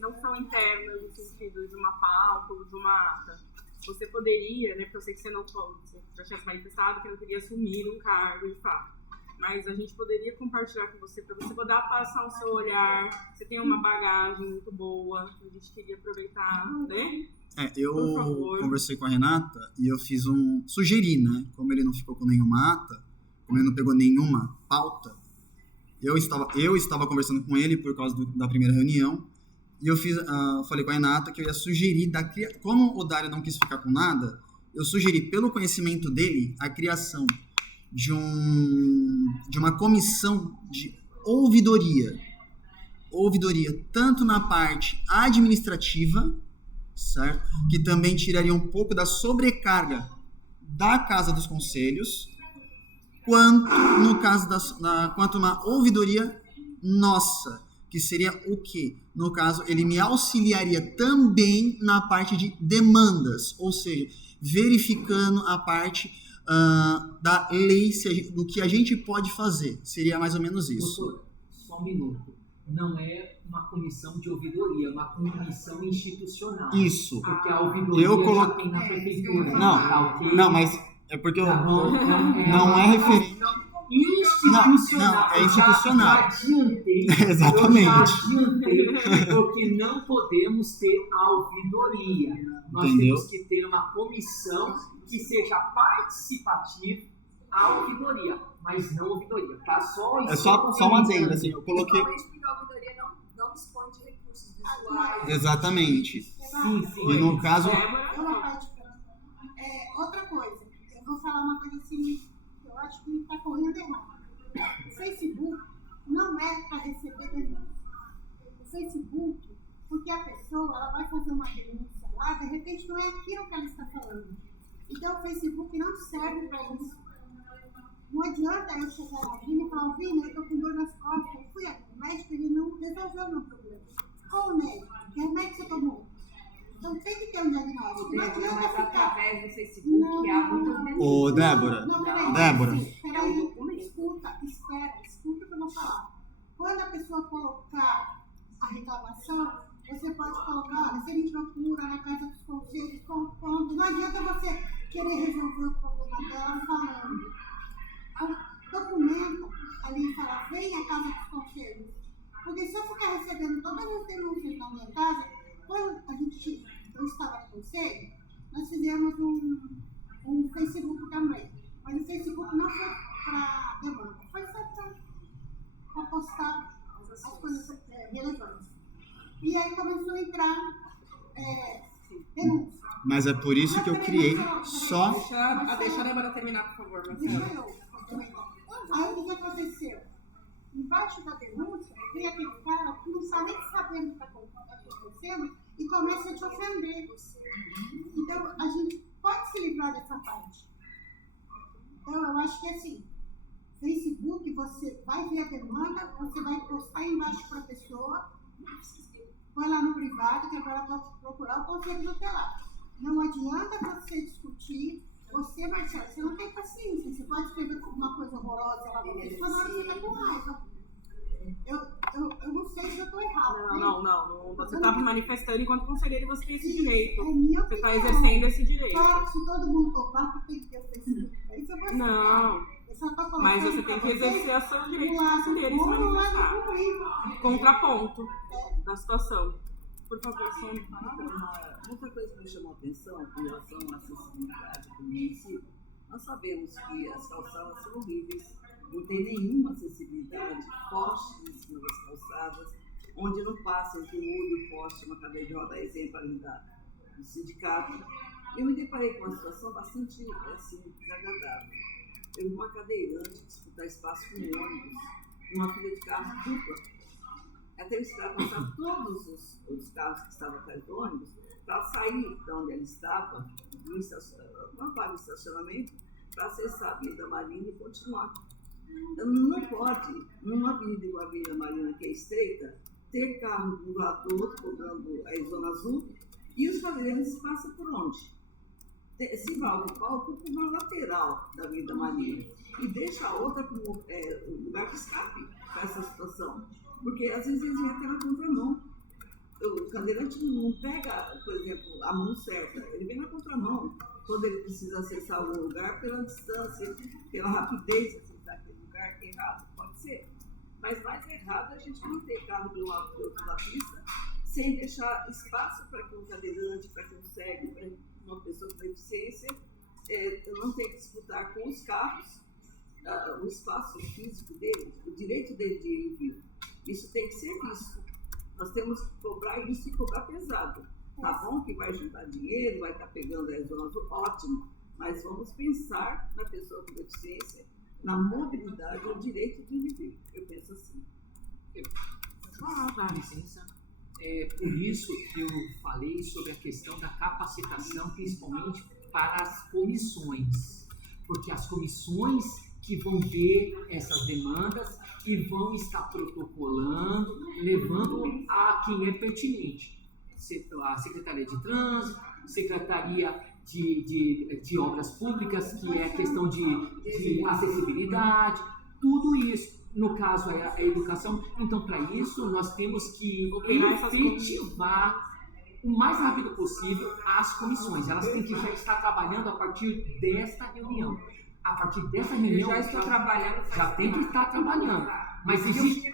não são internas, no sentido de uma pauta ou de uma ata. Você poderia, né, porque eu sei que você já tinha se manifestado que não queria assumir um cargo de fato, mas a gente poderia compartilhar com você, para você poder passar o seu olhar. Você tem uma bagagem muito boa, a gente queria aproveitar, né? eu conversei com a Renata e eu fiz sugeri, né? Como ele não ficou com nenhuma ata, como ele não pegou nenhuma pauta, eu estava conversando com ele por causa da primeira reunião, e eu falei com a Renata que eu ia sugerir, como o Dário não quis ficar com nada, eu sugeri, pelo conhecimento dele, a criação de uma comissão de ouvidoria, tanto na parte administrativa, certo? Que também tiraria um pouco da sobrecarga da Casa dos Conselhos, quanto no caso quanto uma ouvidoria nossa, que seria o quê? No caso, ele me auxiliaria também na parte de demandas, ou seja, verificando a parte da lei, do que a gente pode fazer. Seria mais ou menos isso. Doutor, só um minuto. Não é uma comissão de ouvidoria, é uma comissão institucional. Isso. Porque a ouvidoria já tem na prefeitura. Não, okay? Não, mas é porque tá bom, não é referente. Institucional. Não, é institucional. Eu já adiantei. Exatamente. Porque não podemos ter a ouvidoria. Nós Entendeu? temos que ter uma comissão que seja participativa à ouvidoria, mas não ouvidoria, tá? É só uma adenda, assim, eu coloquei... Principalmente porque a ouvidoria não dispõe de recursos visuais. Exatamente. Sim. E no caso... Outra coisa, eu vou falar uma coisa assim, que eu acho que está correndo errado. O Facebook não é para receber denúncia. O Facebook, porque a pessoa ela vai fazer uma denúncia lá, de repente não é aquilo que ela está falando. Então o Facebook não serve para isso. Não adianta eu chegar na Vina e falar, Vina, eu estou com dor nas costas. Eu fui ao médico, ele não resolveu meu problema. Qual o médico? Que remédio você tomou? Então tem que ter um diagnóstico. Não adianta Mas ficar... através do Facebook há muitas denúncias. Ô, Débora. Débora. Peraí, escuta o que eu vou falar. Quando a pessoa colocar a reclamação, você pode colocar, olha, se a gente procura na Casa dos Conselhos, não adianta você querer resolver o problema dela falando. O documento ali fala, vem à Casa dos Conselhos. Porque se eu ficar recebendo todas as denúncias na minha casa, quando eu estava no conselho, nós fizemos um Facebook também. Mas o Facebook não foi para demanda, foi só para postar as coisas relevantes. E aí começou a entrar denúncia. Mas é por isso que eu criei só... Deixa a Débora terminar, por favor, Deixa Marcelo. eu. Aí o que aconteceu? Embaixo da denúncia, tem aquele cara que não sabe nem saber o que está acontecendo e começa a te ofender. Então, a gente pode se livrar dessa parte. Então, eu acho que assim, Facebook, você vai ver a demanda, você vai postar embaixo para a pessoa, vai lá no privado, que agora vai procurar o conselho tutelar. Não adianta você discutir. Você, Marcelo, você não tem paciência. Você pode escrever uma coisa horrorosa lá na pessoa, na hora que você está Você está manifestando enquanto conselheiro e você tem esse direito. É minha Você está opinião. exercendo esse direito. Claro, se todo mundo topar, que tem que ter ofensivo. Isso eu vou Não, Eu só tô colocando mas você pra tem que vocês exercer o seu direito de um lado conselheiro e se bom e um lado manifestar. ruim. Contraponto da situação. Por favor, Sônia. Outra coisa que me chamou a atenção com relação à acessibilidade do município, nós sabemos que as calçadas são horríveis, não tem nenhuma acessibilidade, postes em cima das calçadas, onde não passa entre o muro e o poste uma cadeira de roda, exemplo ali do sindicato. Eu me deparei com uma situação bastante assim, desagradável. Eu vi uma cadeirante disputar espaço com um ônibus, numa fila de carros dupla. Ela teve que esperar passar todos os carros que estavam atrás do ônibus para sair de onde ela estava, uma vaga de estacionamento, para acessar a Avenida Marina e continuar. Não pode, numa avenida igual a Avenida Marina, que é estreita, ter carro de um lado do outro, cobrando a zona azul, e os cadeirantes passam por onde? Se vai ocupar, ocupa uma lateral da Avenida Marina e deixa a outra como lugar de escape para essa situação. Porque às vezes eles vêm até na contramão. O cadeirante não pega, por exemplo, a mão certa, ele vem na contramão quando ele precisa acessar algum lugar pela distância, pela rapidez de acessar aquele lugar errado. Pode ser. Mas mais errado é a gente não ter carro de um lado do outro da pista sem deixar espaço para que um cadeirante, para que um cego, para uma pessoa com deficiência não tenha que disputar com os carros o espaço físico dele, o direito dele de ir e vir. Isso tem que ser visto. Nós temos que cobrar isso e cobrar pesado. Tá bom que vai juntar dinheiro, vai estar pegando as zonas, ótimo, mas vamos pensar na pessoa com deficiência, na mobilidade, o direito de viver. Eu penso assim. Dá licença. É por isso que eu falei sobre a questão da capacitação, principalmente para as comissões. Porque as comissões que vão ver essas demandas e vão estar protocolando, levando a quem é pertinente. A Secretaria de Trânsito, Secretaria de Obras Públicas, que é a questão de acessibilidade, tudo isso. No caso, é a educação. Então, para isso, nós temos que efetivar o mais rápido possível as comissões. Elas têm que já estar trabalhando a partir desta reunião. A partir dessa reunião, já estou trabalhando. Já tem que estar trabalhando. Mas existe,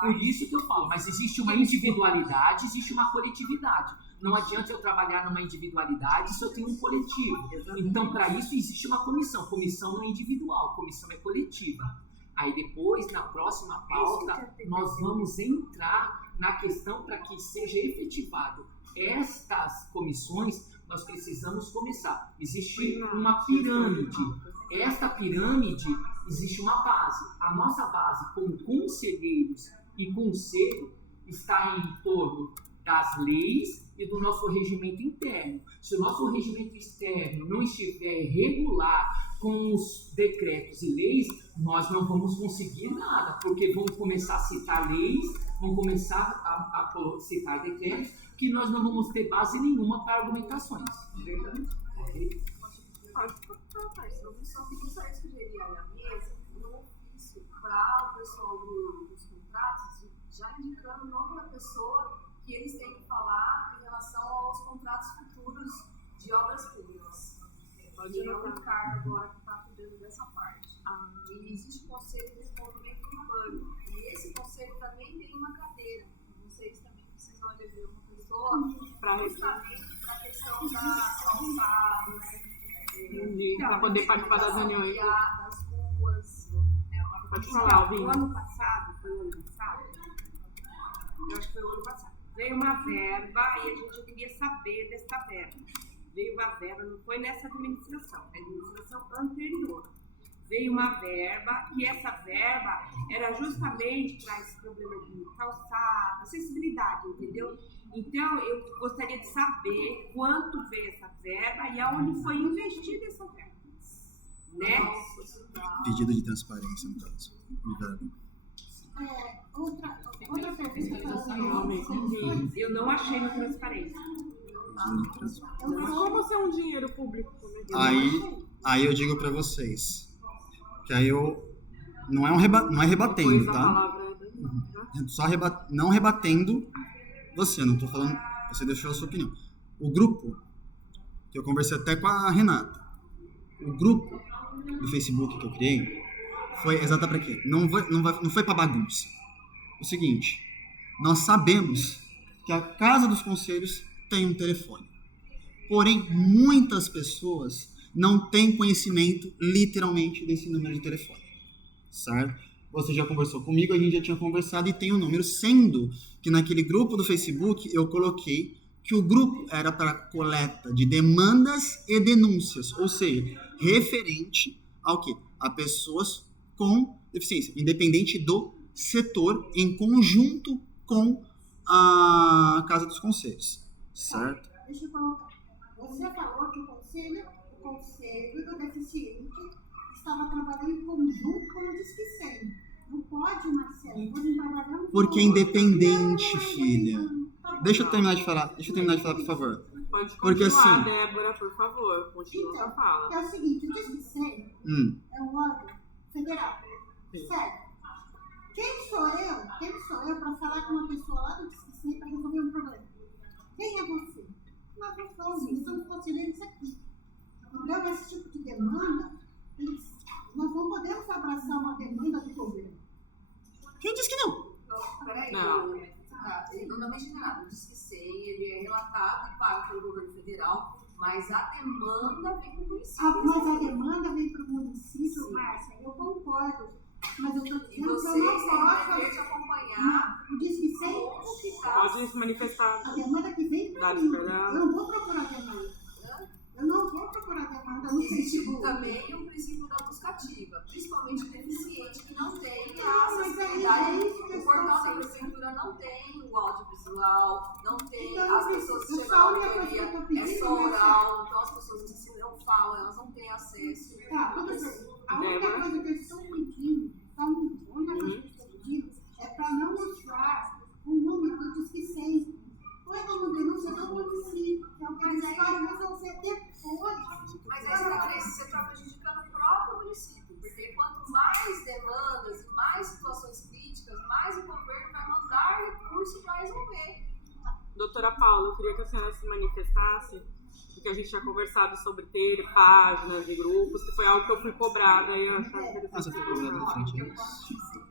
por isso que eu falo, mas existe uma individualidade, existe uma coletividade. Não adianta eu trabalhar numa individualidade se eu tenho um coletivo. Então, para isso, existe uma comissão. Comissão não é individual, comissão é coletiva. Aí depois, na próxima pauta, nós vamos entrar na questão para que seja efetivado estas comissões. Nós precisamos começar. Existe uma pirâmide. Esta pirâmide, existe uma base. A nossa base, como conselheiros e conselho, está em torno das leis e do nosso regimento interno. Se o nosso regimento externo não estiver regular com os decretos e leis, nós não vamos conseguir nada, porque vão começar a citar leis, vão começar a citar decretos, que nós não vamos ter base nenhuma para argumentações. Só que gostaria de sugerir à mesa um ofício para o pessoal dos contratos, já indicando o nome da pessoa que eles têm que falar em relação aos contratos futuros de obras públicas. Que é o Ricardo agora que está cuidando dessa parte. E existe o Conselho de Desenvolvimento Urbano. E esse conselho também tem uma cadeira. Vocês também precisam eleger uma pessoa justamente para a questão das calçadas. Para poder participar das reuniões. Das ruas. Pode falar, Alvin. O ano passado, eu acho que foi o ano passado, veio uma verba e a gente queria saber dessa verba. Veio uma verba, não foi nessa administração, é a administração anterior. Veio uma verba e essa verba era justamente para esse problema de calçada, acessibilidade, entendeu? Então, eu gostaria de saber quanto veio essa verba e aonde foi investida essa verba. Né? Pedido de transparência, no caso. Outra pergunta. Eu não achei na transparência. Mas como ser um dinheiro público? Aí eu digo para vocês que aí eu não é rebatendo, tá? Só não rebatendo Você, não estou falando, você deixou a sua opinião. O grupo, que eu conversei até com a Renata, o grupo do Facebook que eu criei foi exata para quê? Não foi para bagunça. O seguinte, nós sabemos que a Casa dos Conselhos tem um telefone. Porém, muitas pessoas não têm conhecimento, literalmente, desse número de telefone. Certo? Você já conversou comigo, a gente já tinha conversado e tem o número, sendo que naquele grupo do Facebook eu coloquei que o grupo era para coleta de demandas e denúncias, ou seja, referente ao quê? A pessoas com deficiência, independente do setor, em conjunto com a Casa dos Conselhos, certo? Deixa eu colocar. Você falou que o conselho do deficiente estava trabalhando em conjunto com o Disque 100. Não pode, Marcelo, nós não trabalhamos... Porque é independente, filha. Deixa eu terminar de falar, por favor. Pode continuar, porque assim, Débora, por favor. Continua então, a fala. É o seguinte, o Disque 100 é um órgão federal, certo? Quem sou eu para falar com uma pessoa lá do Disque 100 para resolver um problema? Quem é você? Nós somos conselheiros aqui. Então, esse tipo de demanda, nós não podemos abraçar uma demanda do governo. Quem disse que não? Peraí, Não. ele não mexe nada. O Disque 100, ele é relatado e pago pelo governo federal, mas a demanda vem para o município. Mas a demanda vem para o município, Márcia, eu concordo. Mas eu estou dizendo que eu não posso te acompanhar. O Disque 100 Pode se manifestar. a demanda que vem para mim. Eu não vou procurar demanda. Eu não vou procurar demanda no Existe Facebook. também o princípio da buscativa, principalmente o deficiente que não tem a Mas acessibilidade. isso que eu O portal da estou prefeitura não tem o audiovisual, não tem Então, as pessoas que eu chegam só na a única coisa que eu maioria, tô pedindo, é só oral, então as pessoas que se não falam, elas não têm acesso. Tá, tudo bem. A única coisa que eu estou pedindo, a única coisa que eu estou pedindo é para não mostrar o número do Disque 100. Foi como denúncia do município, que é o que eles podem resolver depois. Mas aí você está prejudicando o próprio município, porque quanto mais demandas e mais situações críticas, mais o governo vai mandar recurso para resolver. Doutora Paula, eu queria que a senhora se manifestasse, porque a gente tinha conversado sobre ter páginas de grupos, que foi algo que eu fui cobrada e eu achava interessante. Você foi cobrada de frente a isso?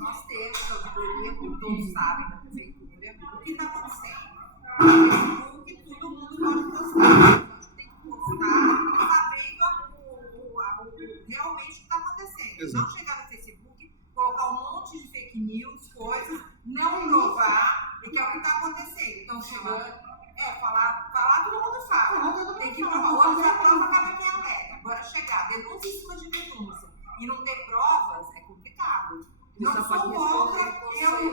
Nós temos a auditoria, como todos sabem, da prefeitura. O que está acontecendo? No Facebook, todo mundo pode postar. A gente tem que postar sabendo realmente o que está acontecendo. Exato. Não chegar no Facebook, colocar um monte de fake news, coisas, não provar, e que é o que está acontecendo. Então, chegando, falar todo mundo fala. Tem que provar. Hoje a prova acaba quem alega. Agora, chegar, denúncia em cima de denúncia, e não ter provas, é complicado. Não sou contra,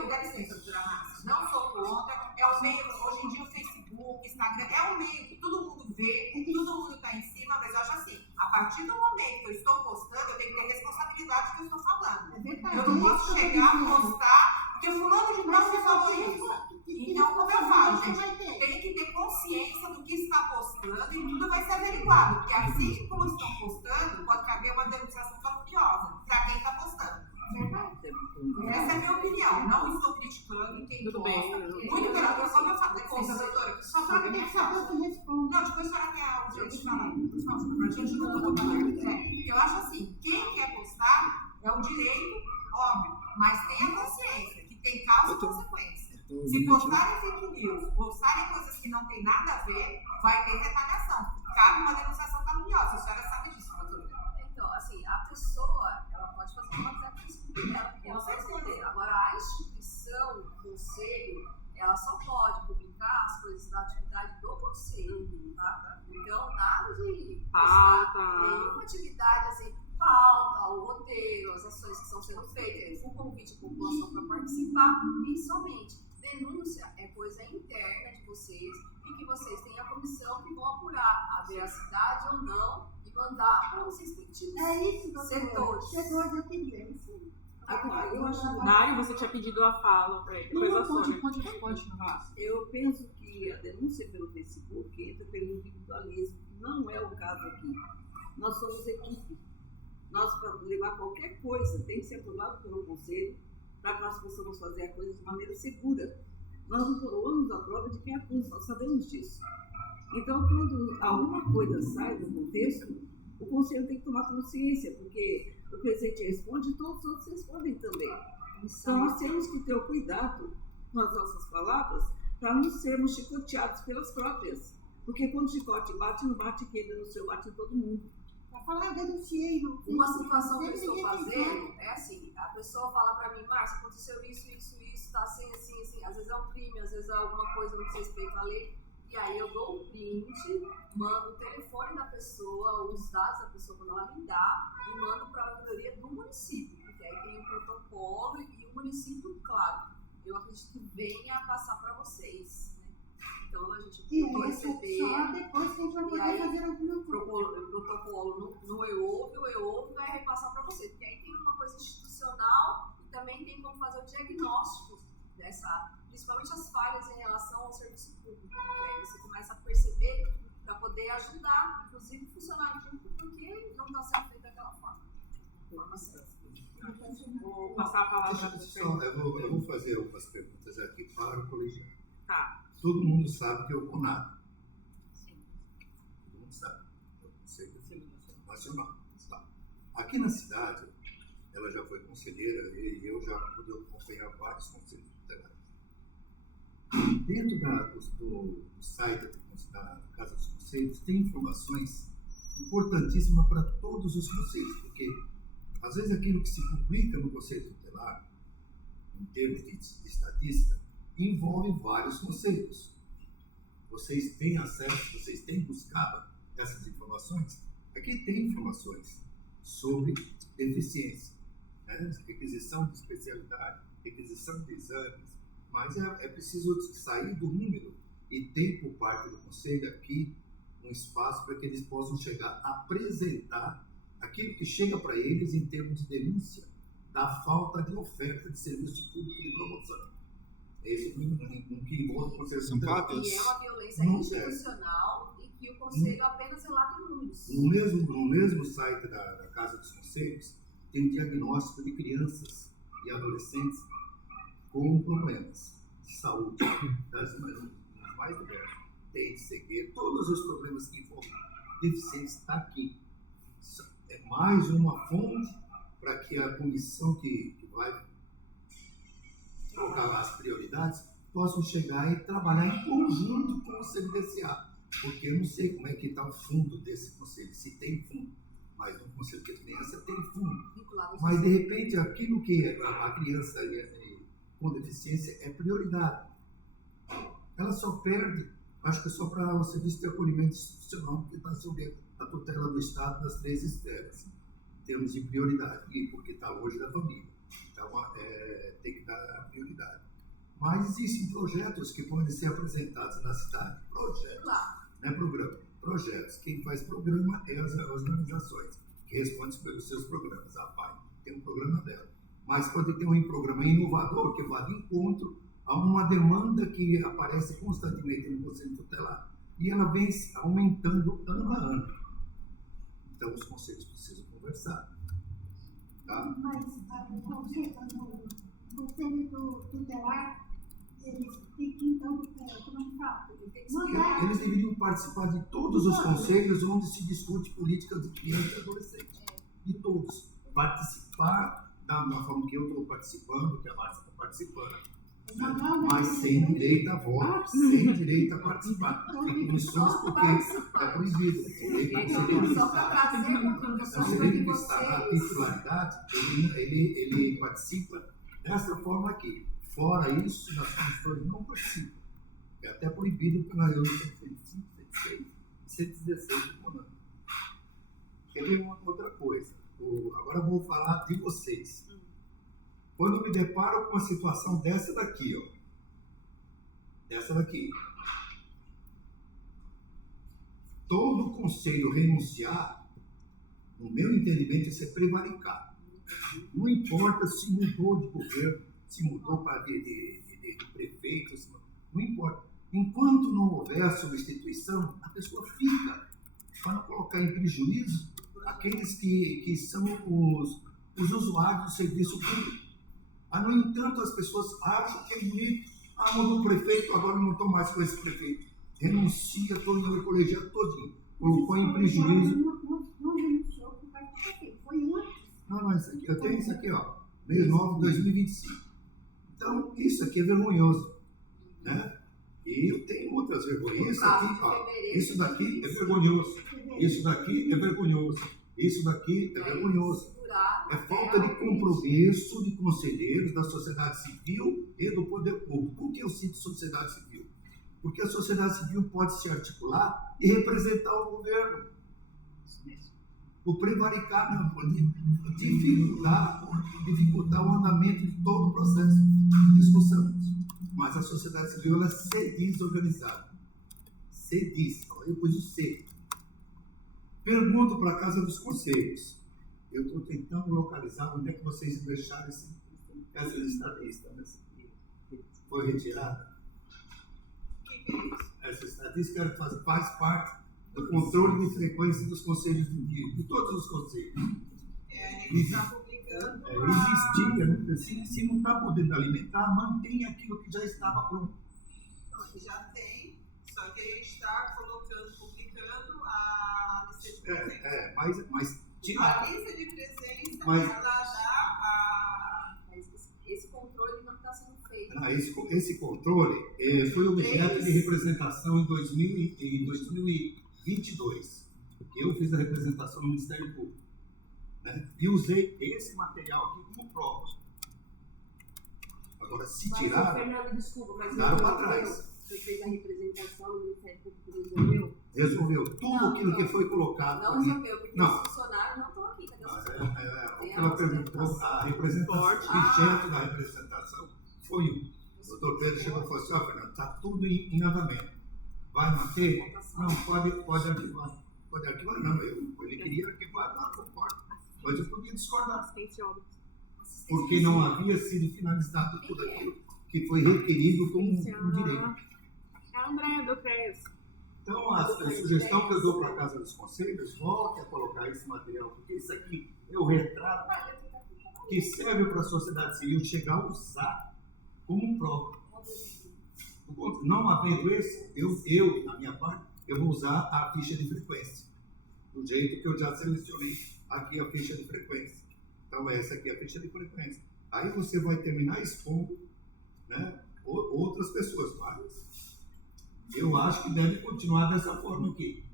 dá licença, doutora Márcia, não sou contra, é o meio, hoje em dia o Facebook, Instagram, é um meio que todo mundo vê, todo mundo está em cima, mas eu acho assim, a partir do momento que eu estou postando, eu tenho que ter responsabilidade do que eu estou falando. Eu não posso chegar a postar, porque fulano de tal me falou isso. Então, como eu falo, gente, tem que ter consciência do que está postando e tudo vai ser averiguado, porque assim como estão postando, pode haver uma denunciação caluniosa para quem está postando. Essa é a minha opinião. Não estou criticando quem Tudo posta. bem. Muito pelo contrário, como eu falo, licença, doutora, só para Tem que saber o que responde. não, depois a senhora quer o direito de falar. Pra gente não falando. Eu acho assim, quem quer postar é o direito, óbvio, mas tenha consciência que tem causa e consequência. Se postarem fake news, postarem coisas que não tem nada a ver, vai ter retaliação. Cabe uma denunciação caluniosa. A senhora sabe disso, doutora. Então, assim, a pessoa, ela pode fazer uma coisa que ela vai responder. Agora, a instituição, o conselho, ela só pode publicar as coisas da atividade do conselho, tá? Então, nada de postar nenhuma atividade, assim, pauta, o roteiro, as ações que estão sendo feitas, o convite à população para participar, e somente. Denúncia é coisa interna de vocês e que vocês têm a comissão que vão apurar a veracidade ou não e mandar para os respectivos setores. Chegou a opinião. Eu acho Dário, você tinha pedido a fala para ele. Depois a Sônia. Pode falar. Eu penso que a denúncia pelo Facebook entra pelo individualismo, que não é o caso aqui. Nós somos equipe. Nós, para levar qualquer coisa, tem que ser aprovado pelo conselho para que nós possamos fazer a coisa de maneira segura. nós não coroamos a prova de quem acusa, nós sabemos disso. Então, quando alguma coisa sai do contexto, o conselho tem que tomar consciência, porque o presidente responde e todos os outros respondem também. Então, nós temos que ter o cuidado com as nossas palavras para não sermos chicoteados pelas próprias. Porque quando o chicote bate, não bate quem denunciou, bate em todo mundo. Para falar, denunciei. Uma situação que eu estou fazendo é assim, a pessoa fala para mim, Márcia, aconteceu isso, tá assim, assim, assim. Às vezes é um crime, às vezes é alguma coisa no que diz respeito à lei. E aí eu dou um print, mando o telefone da pessoa, os dados da pessoa quando ela me dá, e mando para a ouvidoria do município. Porque aí tem um protocolo e o município, claro, eu acredito que venha passar para vocês. Né? Então a gente vai receber. Só depois que a gente vai poder fazer alguma coisa. O protocolo no EUOV, o EUOV vai repassar para você. Porque aí tem uma coisa institucional e também tem como fazer o diagnóstico dessa, principalmente as falhas em relação ao serviço público. Porque aí você começa a perceber para poder ajudar, inclusive o funcionário público, porque não está sendo feito daquela forma. Vou passar a palavra para você. Eu vou fazer algumas perguntas aqui para o colegiado. Tá. Todo mundo sabe que eu vou nada. Sim. Todo mundo sabe. É o Conselho Nacional. Tá. Aqui na cidade, ela já foi conselheira e eu já pude acompanhar vários conselhos tutelares. Dentro do site da Casa dos Conselhos tem informações importantíssimas para todos os conselhos, porque às vezes aquilo que se publica no Conselho Tutelar, em termos de estatística, envolve vários conselhos. Vocês têm acesso, vocês têm buscado essas informações? Aqui tem informações sobre deficiência, né? Requisição de especialidade, requisição de exames, mas é preciso sair do número e ter por parte do Conselho aqui um espaço para que eles possam chegar a apresentar aquilo que chega para eles em termos de denúncia da falta de oferta de serviço público de promoção. Esse um que envolve o Conselho Tutelar. E é uma violência institucional e que o Conselho apenas relata números. No mesmo site da Casa dos Conselhos, tem diagnóstico de crianças e adolescentes com problemas de saúde, das mais diversas. Tem cegueira, todos os problemas que envolvem deficiência está aqui. É mais uma fonte para que a comissão que vai colocar as prioridades possam chegar e trabalhar em conjunto com o CNDCA, porque eu não sei como é que está o fundo desse conselho, se tem fundo, mas no Conselho de Criança tem fundo. Mas de repente aquilo que a criança com deficiência é prioridade. Ela só perde, acho que é só para o serviço de acolhimento institucional, porque está sob a tutela do Estado das 3 esferas, em termos de prioridade, e porque está longe da família. Então, tem que dar prioridade. Mas existem projetos que podem ser apresentados na cidade. Projetos, não é programa. Projetos. Quem faz programa é as organizações, que respondem pelos seus programas. A PAI tem um programa dela. Mas pode ter um programa inovador que vá de encontro a uma demanda que aparece constantemente no Conselho Tutelar. E ela vem aumentando ano a ano. Então, os conselhos precisam conversar. Tá? Mas o Conselho Tutelar, eles têm que, então, como é que fala? Eles deveriam participar de todos os conselhos onde se discute política de criança e adolescente. De todos. Participar da forma que eu estou participando, que a Márcia está participando. Mas sem direito a voto, sem direito a participar. Tem comissões porque é proibido. O conselheiro que está na titularidade, ele participa dessa forma aqui. Fora isso, nas comissões não participam. É até proibido pela lei 105, 106 e 116 do CONAN. Quer ver uma outra coisa? Agora eu vou falar de vocês. Quando me deparo com uma situação dessa daqui, ó. Dessa daqui. Todo conselho renunciar, no meu entendimento, isso é prevaricar. Não importa se mudou de governo, se mudou para de prefeito, não importa. Enquanto não houver a substituição, a pessoa fica, para não colocar em prejuízo aqueles que são os usuários do serviço público. No entanto, as pessoas acham que é bonito. mudou o prefeito, agora não estou mais com esse prefeito. Renuncia todo o colegiado todinho. Colocou em prejuízo. Não renunciou por causa do prefeito. Foi antes. Não, mas eu tenho isso aqui, ó. Mês 9 de 2025. Então, isso aqui é vergonhoso. Né? E eu tenho outras vergonhas. Isso aqui, ó. Isso daqui é vergonhoso. Isso daqui é vergonhoso. Isso daqui é vergonhoso. É falta de compromisso de conselheiros da sociedade civil e do poder público. Por que eu cito sociedade civil? Porque a sociedade civil pode se articular e representar o governo. O prevaricar, não, pode dificultar o andamento de todo o processo de discussão. Mas a sociedade civil, ela é desorganizada. Eu pus o C. Pergunto para a Casa dos Conselhos. Eu estou tentando localizar onde é que vocês deixaram essa estadística. Foi retirada? Essa estadística faz parte do controle de frequência dos conselhos de envio, de todos os conselhos. A gente está publicando. Existia, se não está podendo alimentar, mantém aquilo que já estava pronto. Já tem, só que a gente está publicando a lista de presença. Mas a lista de presença, mas, ela dá a... Esse controle não está sendo feito. Esse controle foi objeto de representação em 2022. Eu fiz a representação no Ministério Público. Né? E usei esse material aqui como prova. Agora, se tirar, Fernando, desculpa, mas daram para trás. Você fez a representação no Ministério Público, resolveu? Tudo aquilo que foi colocado. Não resolveu, porque os funcionários não estão aqui. Cadê os funcionários? O que ela perguntou, a representação, o objeto da representação foi o doutor Pedro chegou e falou assim: ó, Fernando, está tudo em andamento. Vai manter? Não, pode arquivar. Pode arquivar, não. Ele queria arquivar, não concordo. Mas eu podia discordar. Porque não havia sido finalizado tudo aquilo que foi requerido como um direito. É a Andréia do CRES. Então, a sugestão que eu dou para a Casa dos Conselhos, volte a colocar esse material, porque isso aqui é o retrato que serve para a sociedade civil chegar a usar como prova. Não havendo esse, eu, na minha parte, eu vou usar a ficha de frequência, do jeito que eu já selecionei aqui a ficha de frequência. Então, essa aqui é a ficha de frequência. Aí você vai terminar expondo, né, outras pessoas, mas eu acho que deve continuar dessa forma aqui.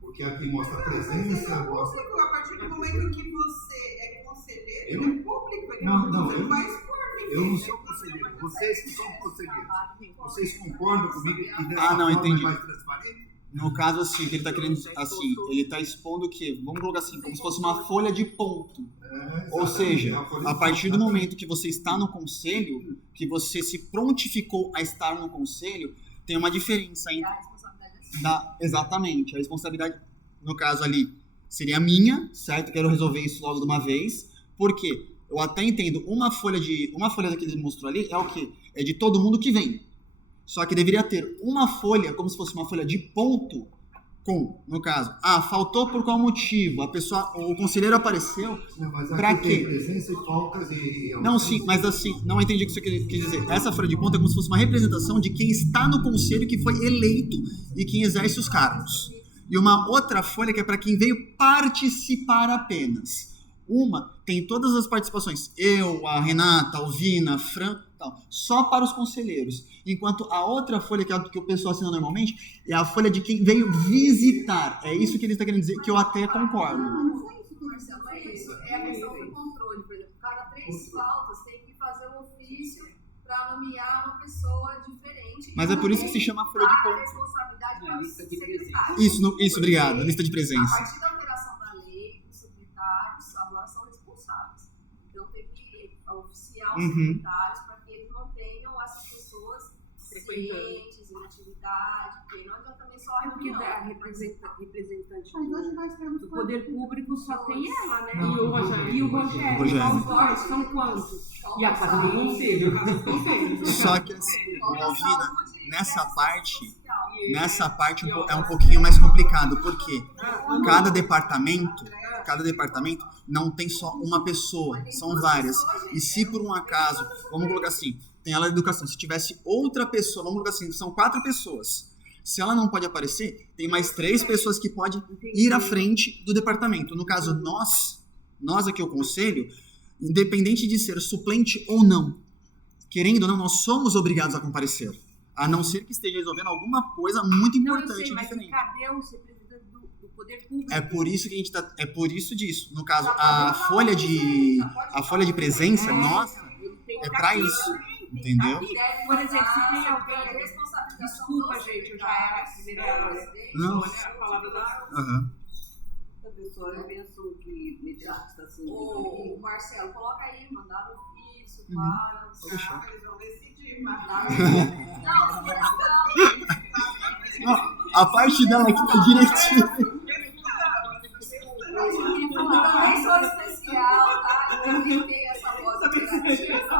Porque aqui mostra a presença, mostra... A partir do momento que você é conselheiro, ele é público, ele não vai expor ninguém. Eu não sou conselheiro, vocês que são conselheiros. Vocês concordam comigo que dessa não, forma entendi. é mais transparente? No caso, assim, que ele está querendo, assim, ele está expondo o quê? Vamos colocar assim, como se fosse uma folha de ponto. Ou seja, a partir do momento que você está no conselho, que você se prontificou a estar no conselho, tem uma diferença entre... Exatamente, a responsabilidade, no caso ali, seria minha, certo? Quero resolver isso logo de uma vez, porque eu até entendo, uma folha daqui que ele mostrou ali é o quê? É de todo mundo que vem. Só que deveria ter uma folha, como se fosse uma folha de ponto, com, no caso, faltou por qual motivo? O conselheiro apareceu, para quê? Presença e faltas e... Não, sim, mas assim, não entendi o que você quis dizer. Essa folha de ponto é como se fosse uma representação de quem está no conselho, que foi eleito e quem exerce os cargos. E uma outra folha que é para quem veio participar apenas. Uma tem todas as participações, eu, a Renata, a Alvina, a Fran, tal, só para os conselheiros. Enquanto a outra folha, que é a que o pessoal assina normalmente, é a folha de quem veio visitar. É isso que ele está querendo dizer, que eu até concordo. Não foi isso, Marcelo, não é isso. É a questão do controle. Por exemplo, cada 3 faltas tem que fazer um ofício para nomear uma pessoa diferente. Mas é por isso que se chama folha de ponto. A responsabilidade para os secretários. Isso, obrigado. Lista de presença. A partir da alteração da lei, os secretários agora são responsáveis. Então tem que oficiar os secretários para que eles mantenham essas pessoas cientes, em atividade, porque não adianta também só a porque reunião. a representante Mas hoje nós temos do poder público só tem ela, né? E o Rogério. Os dois são quantos? E a Casa do Conselho. Só que assim, Alvina, nessa parte é um pouquinho mais complicado, porque cada departamento não tem só uma pessoa, são várias. E se por um acaso, vamos colocar assim, tem a lei da educação. Se tivesse outra pessoa, vamos colocar assim, são 4 pessoas. Se ela não pode aparecer, tem mais 3 pessoas que podem ir à frente do departamento. No caso, nós aqui, o conselho, independente de ser suplente ou não, querendo ou não, nós somos obrigados a comparecer. A não ser que esteja resolvendo alguma coisa muito importante. Não, eu sei, mas diferente. cadê o representante do poder público? É por isso que a gente tá. É por isso disso. No caso, a folha de presença, nossa, é pra isso. Entendeu? Por exemplo, se tem alguém. Desculpa, gente, eu já era a primeira. Não. A palavra da. Aham. A pessoa, eu penso que mediante está sendo. Ô, Marcelo, coloca aí, mandaram isso, para. Eles vão decidir, mas. Não, a parte dela aqui tá direitinho. Eu também sou especial, tá? Eu inventei essa voz interativa.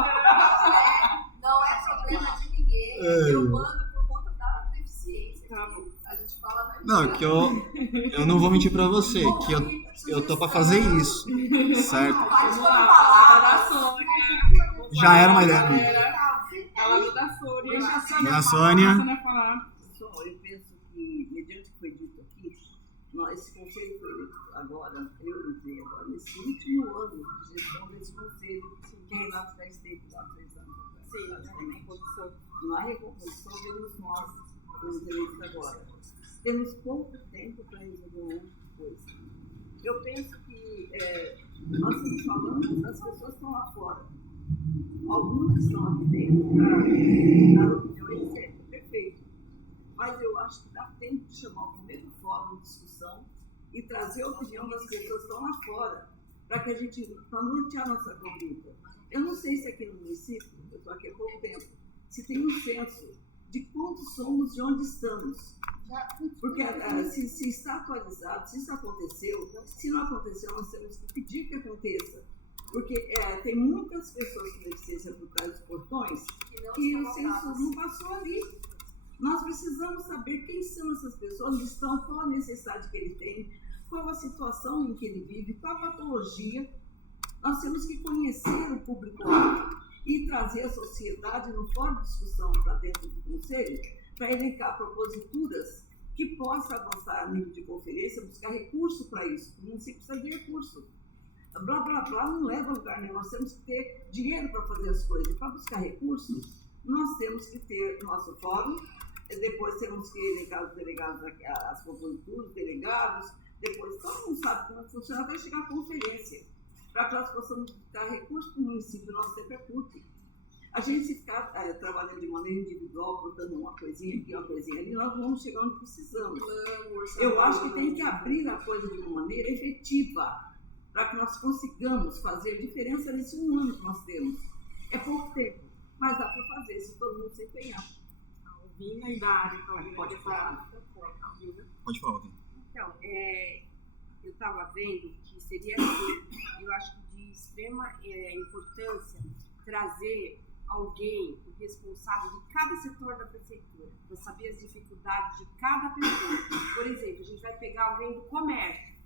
Não é problema de ninguém. Eu mando por conta da deficiência. A gente fala na Não, que eu não vou mentir pra você, que eu tô pra fazer isso, certo? Já era uma ideia minha. Falando da Sônia. Deixa a Sônia Da Sônia. falar. Pessoal, eu penso que, mediante o que foi dito aqui, esse conselho foi eleito agora, eu entrei agora, nesse último ano de gestão desse conselho, que a Renata já esteve lá 3 anos atrás. Sim, na recomposição. Na recomposição, vemos nós, os eleitos agora. Temos pouco tempo para resolver um monte de coisa. Eu penso que nós estamos falando das pessoas que estão lá fora. Alguns estão aqui dentro para dar opiniões, é perfeito. Mas eu acho que dá tempo de chamar o primeiro fórum de discussão e trazer a opinião das pessoas que estão lá fora, para que a gente, para nortear nossa conduta. Eu não sei se aqui no município, eu estou aqui há pouco tempo, se tem um censo de quantos somos e onde estamos. Porque se está atualizado, se isso aconteceu, se não aconteceu, nós temos que pedir que aconteça. Porque tem muitas pessoas com deficiência por trás dos portões e o censo não passou ali. Nós precisamos saber quem são essas pessoas, onde estão, qual a necessidade que ele tem, qual a situação em que ele vive, qual a patologia. Nós temos que conhecer o público-alvo e trazer a sociedade no fórum de discussão para dentro do conselho, para elencar proposituras que possam avançar a nível de conferência, buscar recurso para isso. O município precisa de recurso. Blá, blá, blá, não leva a lugar nenhum. Nós temos que ter dinheiro para fazer as coisas. Para buscar recursos, nós temos que ter nosso fórum, depois temos que elencar os delegados, as proposituras, os delegados, depois todo mundo sabe como funciona, vai chegar a conferência, para que nós possamos buscar recursos para o município. Nosso tempo é curto. A gente se ficar trabalhando de maneira individual, botando uma coisinha aqui, uma coisinha ali, nós vamos chegar onde precisamos. Eu acho que tem que abrir a coisa de uma maneira efetiva, para que nós consigamos fazer diferença nesse 1 ano que nós temos. É pouco tempo, mas dá para fazer, se todo mundo se empenhar. A Alvina e da área, Pode falar. Pode falar, Alvina. Então, eu estava vendo que seria assim, eu acho que de extrema importância trazer alguém, o responsável de cada setor da prefeitura, para saber as dificuldades de cada pessoa. Por exemplo, a gente vai pegar alguém do comércio.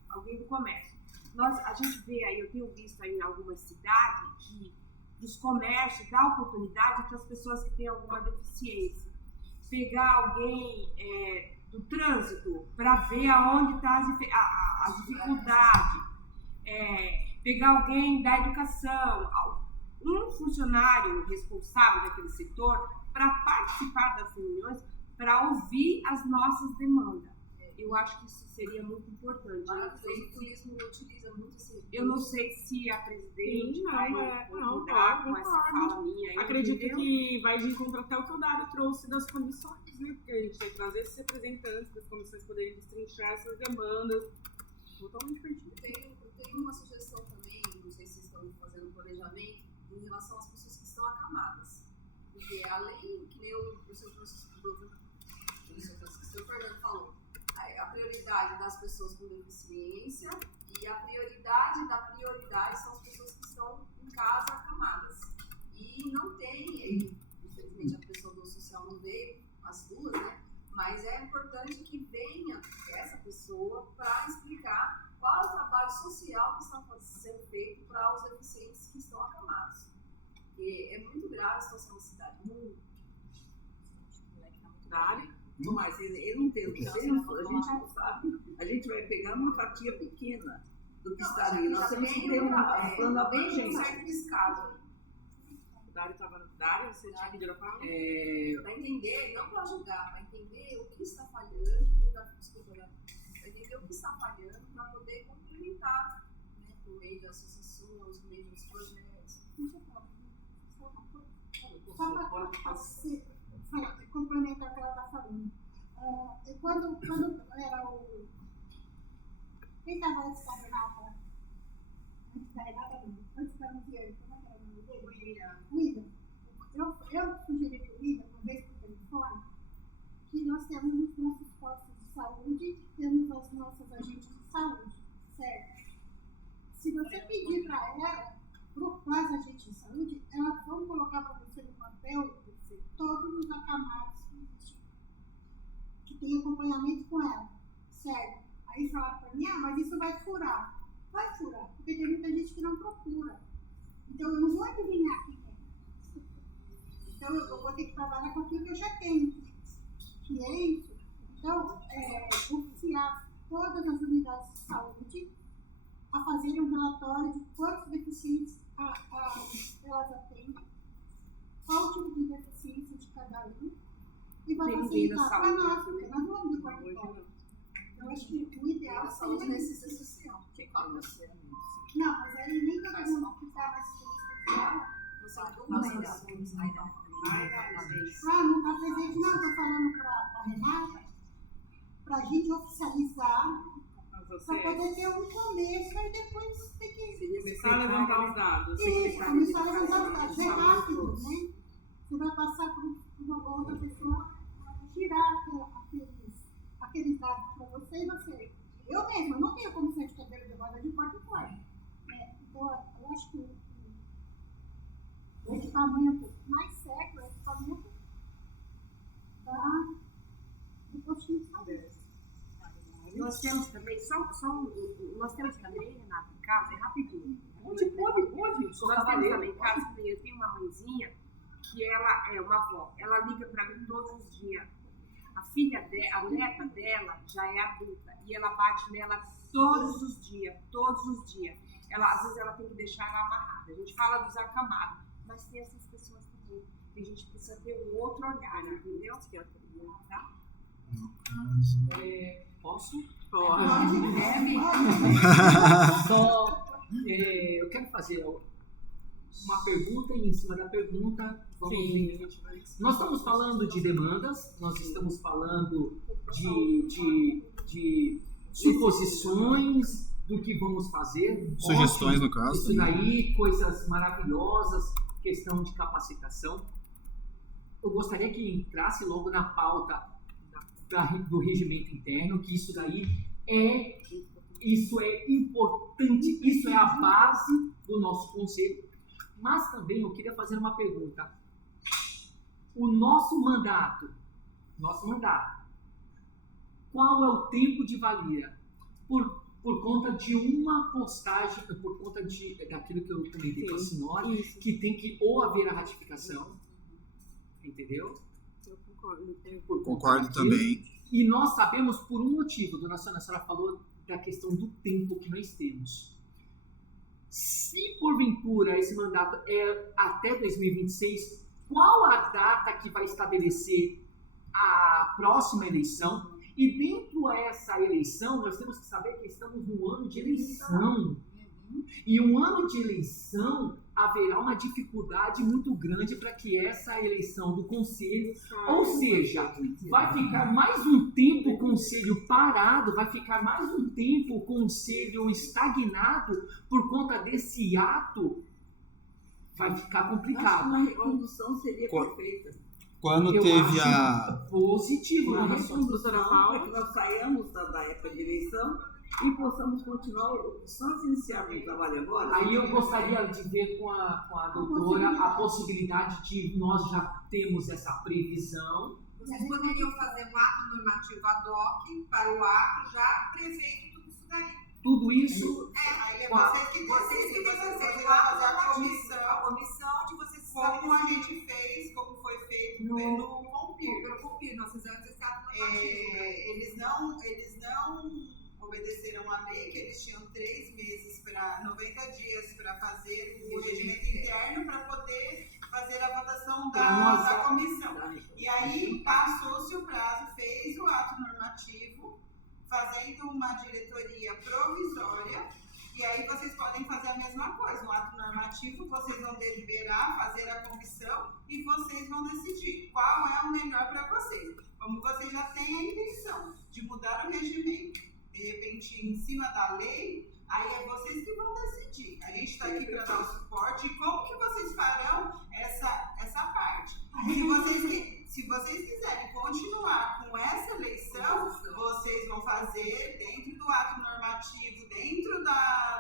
A gente vê aí, eu tenho visto aí em algumas cidades que os comércios dão oportunidade para as pessoas que têm alguma deficiência. Pegar alguém do trânsito para ver aonde está as dificuldades. Pegar alguém da educação, um funcionário responsável daquele setor para participar das reuniões, para ouvir as nossas demandas. Eu acho que isso seria muito importante. O turismo utiliza muito esse. Eu não sei se a presidente vai concordar com essa fala minha. Acredito que vai de encontro até o que o Dário trouxe das comissões, né? Porque a gente vai trazer esses representantes das comissões poderem destrinchar essas demandas. Totalmente pertinente. Eu tenho uma sugestão também, não sei se estão fazendo planejamento, em relação às pessoas que estão acamadas. Porque além, que nem o professor Fernando falou, a prioridade das pessoas com deficiência e a prioridade da prioridade são as pessoas que estão em casa acamadas. E não tem, infelizmente a pessoa do social não veio, as duas, né? Mas é importante que venha essa pessoa para explicar qual é o trabalho social que está sendo feito para os deficientes que estão acamados. Porque é muito grave a situação da cidade. Dário? Mas ele não tem o censo, a gente não sabe. A gente vai pegar uma fatia pequena do que está ali. Nós temos que ter um plano abrangente. certo descaso. Dário estava no Dário, você tinha que virar para Para entender, não para julgar, para entender o que está falhando, para entender o que está falhando, para poder complementar, né, por meio das associações, por meio dos projetos. Só para complementar o que ela está falando. Quando era o. Quem estava antes da Renata? Antes da Luciane, como é que era o nome dele? William. Eu sugeri para o William, uma vez por telefone, que nós temos os nossos postos de saúde, temos as nossas agentes de saúde, certo? Se você pedir para ela, para as agentes de saúde, elas vão colocar para você no papel todos os acamados que tem acompanhamento com ela, certo? Aí falaram para mim, mas isso vai furar. Vai furar, porque tem muita gente que não procura. Então eu não vou adivinhar quem é. Então eu vou ter que trabalhar com aquilo que eu já tenho, que é isso. Então, oficiar todas as unidades de saúde a fazerem um relatório de quantos deficientes elas atendem, qual o tipo de deficiência de cada um, e vai facilitar para nós, porque nós não vamos do quarto. Eu acho que o ideal saúde seria necessita social. Não, mas aí nem todo mundo que está na assistência social. Não está presente, não. Estou falando para a Renata, para a gente oficializar, para poder ter um começo, aí depois tem que começar a levantar os dados. Isso, começar a levantar os dados. É rápido, né? Você vai passar por uma outra pessoa, tirar aqueles dados para você e você. Eu mesma não tenho comissão de cabelo de guarda de quarto em quarto. Então, eu acho que o equipamento mais sério é o equipamento do postinho de saúde. Nós temos também, nós temos também, Renata, em casa, é rapidinho. Pode. Nós temos também em casa, eu tenho uma mãezinha que ela é uma avó, ela liga para mim todos os dias. A neta dela já é adulta e ela bate nela todos os dias. Às vezes ela tem que deixar ela amarrada. A gente fala dos acamados, mas tem essas pessoas também. Que a gente precisa ter um outro olhar, entendeu? Tá? Posso? Pode. Eu quero fazer uma pergunta e em cima da pergunta vamos ver. Nós estamos falando de demandas, nós estamos falando de suposições do que vamos fazer. Sugestões, no caso. Isso daí, coisas maravilhosas, questão de capacitação. Eu gostaria que entrasse logo na pauta do regimento interno, que isso daí é importante, isso é a base do nosso conselho. Mas também eu queria fazer uma pergunta. O nosso mandato, qual é o tempo de valia? Por conta de uma postagem, por conta daquilo que eu comentei com a senhora, que tem que ou haver a ratificação, entendeu? Concordo também. E nós sabemos por um motivo, dona Sônia, a senhora falou da questão do tempo que nós temos. Se porventura esse mandato é até 2026, qual a data que vai estabelecer a próxima eleição? E dentro dessa eleição, nós temos que saber que estamos num ano de eleição. E um ano de eleição, haverá uma dificuldade muito grande para que essa eleição do conselho, ou seja, vai ficar mais um tempo o conselho parado, vai ficar mais um tempo o conselho estagnado por conta desse ato, vai ficar complicado. Uma recondução seria perfeita. Quando teve a... Positivo, uma recondução, para que nós saímos da época de eleição e possamos continuar, só se iniciarmos o trabalho agora. Aí eu gostaria de ver com a doutora a possibilidade de nós já termos essa previsão. Vocês poderiam fazer um ato normativo ad hoc para o ato já prevendo tudo isso daí. Tudo isso... Aí vocês que decidem fazer a comissão de vocês sabem como a gente fez, como foi feito pelo Compir. Nós vocês antes esse ato normativo. Eles não obedeceram à lei, que eles tinham 3 meses, 90 dias para fazer o regimento interno para poder fazer a votação da comissão. E aí passou-se o prazo, fez o ato normativo, fazendo uma diretoria provisória, e aí vocês podem fazer a mesma coisa, um ato normativo, vocês vão deliberar, fazer a comissão e vocês vão decidir qual é o melhor para vocês. Como vocês já têm a intenção de mudar o regimento, de repente em cima da lei, aí é vocês que vão decidir. A gente está aqui para dar o suporte e como que vocês farão essa parte. Se vocês quiserem continuar com essa eleição, vocês vão fazer dentro do ato normativo, dentro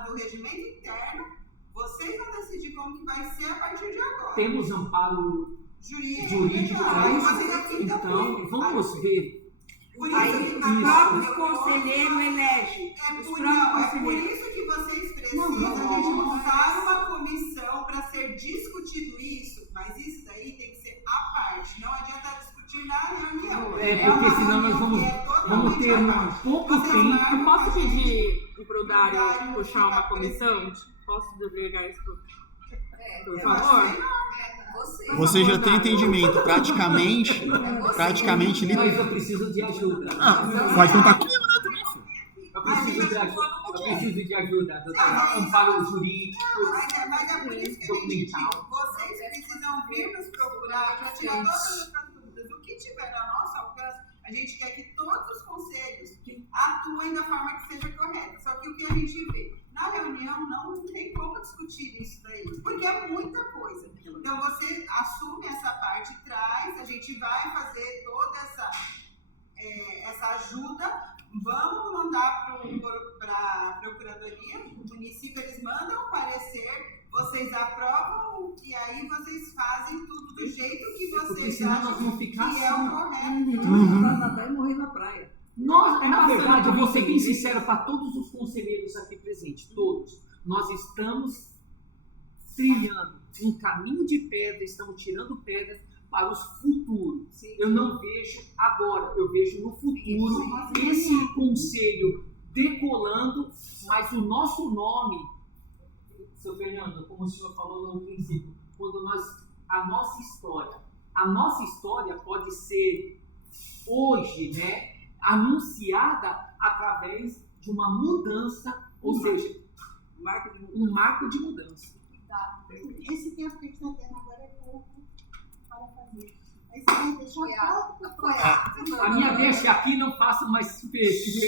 do regimento interno, vocês vão decidir como que vai ser a partir de agora. Temos amparo jurídico para isso, então vamos ver. Aí, o próprio conselheiro elege. É por isso que vocês precisam de montar uma comissão para ser discutido isso, mas isso daí tem que ser à parte, não adianta discutir na reunião. Porque senão nós vamos ter pouco tempo. Eu posso pedir pro Dário puxar uma comissão? Posso delegar isso por favor? Você já tem entendimento, praticamente, Mas eu preciso de ajuda. Pode contar comigo, né, também. Eu preciso de ajuda, doutora. Amparo jurídico, mas é por isso que documental. Vocês precisam vir nos procurar para tirar todas as dúvidas. O que tiver ao nosso alcance, a gente quer que todos os conselhos atuem da forma que seja correta. Só que o que a gente vê? Na reunião não tem como discutir isso daí, porque é muita coisa. Então você assume essa parte, traz, a gente vai fazer toda essa ajuda, vamos mandar para a procuradoria, o município, eles mandam um parecer, vocês aprovam e aí vocês fazem tudo do jeito que vocês acham que é o correto. Pra nadar e morrer na praia. Na verdade, eu vou ser bem sincero para todos os conselheiros aqui presentes, todos. Nós estamos trilhando um caminho de pedra, estamos tirando pedras para os futuros. Eu não vejo agora, eu vejo no futuro esse conselho decolando, mas o nosso nome, seu Fernando, como o senhor falou no princípio, a nossa história pode ser hoje, né, anunciada através de uma mudança, ou seja, um marco de mudança. Esse tempo que a gente está tendo agora é pouco para fazer. Aí você vai deixar pouco para A minha deixa aqui, não faço mais peixe.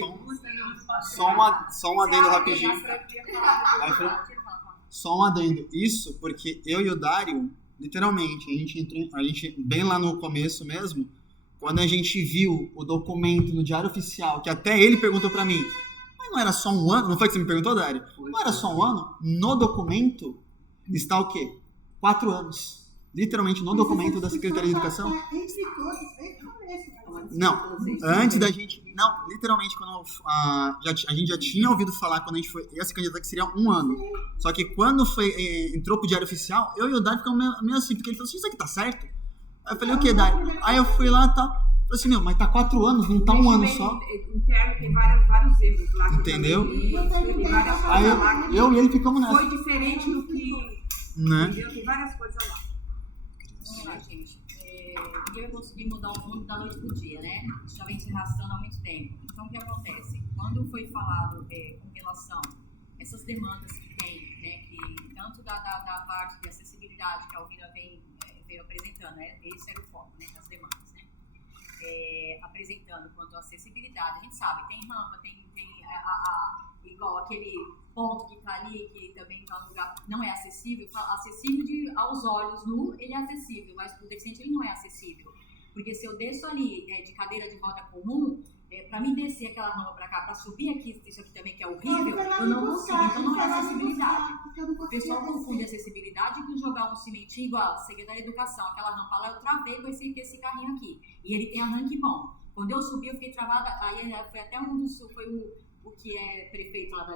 Só um adendo rapidinho. Só um adendo. Isso porque eu e o Dário, literalmente, a gente bem lá no começo mesmo, quando a gente viu o documento no Diário Oficial, que até ele perguntou pra mim, mas não era só um ano? Não foi que você me perguntou, Dário? Não era só um ano? No documento está o quê? 4 anos. Literalmente no documento da Secretaria de Educação. Não, antes da gente... Não, literalmente, quando a gente já tinha ouvido falar quando a gente ia se candidatar que seria 1 ano. Só que quando entrou pro Diário Oficial, eu e o Dário ficamos meio assim, porque ele falou assim, isso aqui tá certo? Aí eu falei, o que, Dário? Aí eu fui lá e tal. Falei assim, mas tá 4 anos, não tá 1 ano só. Interno tem vários erros lá. Entendeu? Aí eu e ele ficamos nessa. Foi diferente do que... Né? Entendeu? Tem várias coisas lá. Vamos lá, gente. Ninguém vai conseguir mudar o mundo da noite pro dia, né? Isso já vem se arrastando há muito tempo. Então, o que acontece? Quando foi falado com relação a essas demandas que tem, né? Que tanto da parte de acessibilidade que a Alvira veio apresentando, né? Esse era o foco, né? Das demandas, né? Apresentando quanto à acessibilidade, a gente sabe, tem rampa, tem igual aquele ponto que está ali, que também está no lugar, não é acessível, aos olhos nu, ele é acessível, mas para o deficiente ele não é acessível, porque se eu desço ali de cadeira de roda comum, para mim descer aquela rampa para cá, para subir aqui, isso aqui também que é horrível, eu não consigo, então não é acessibilidade. O pessoal confunde acessibilidade com jogar um cimentinho igual, Secretaria de Educação, aquela rampa lá, eu travei com esse carrinho aqui, e ele tem arranque bom. Quando eu subi, eu fiquei travada, aí foi até foi o que é prefeito lá da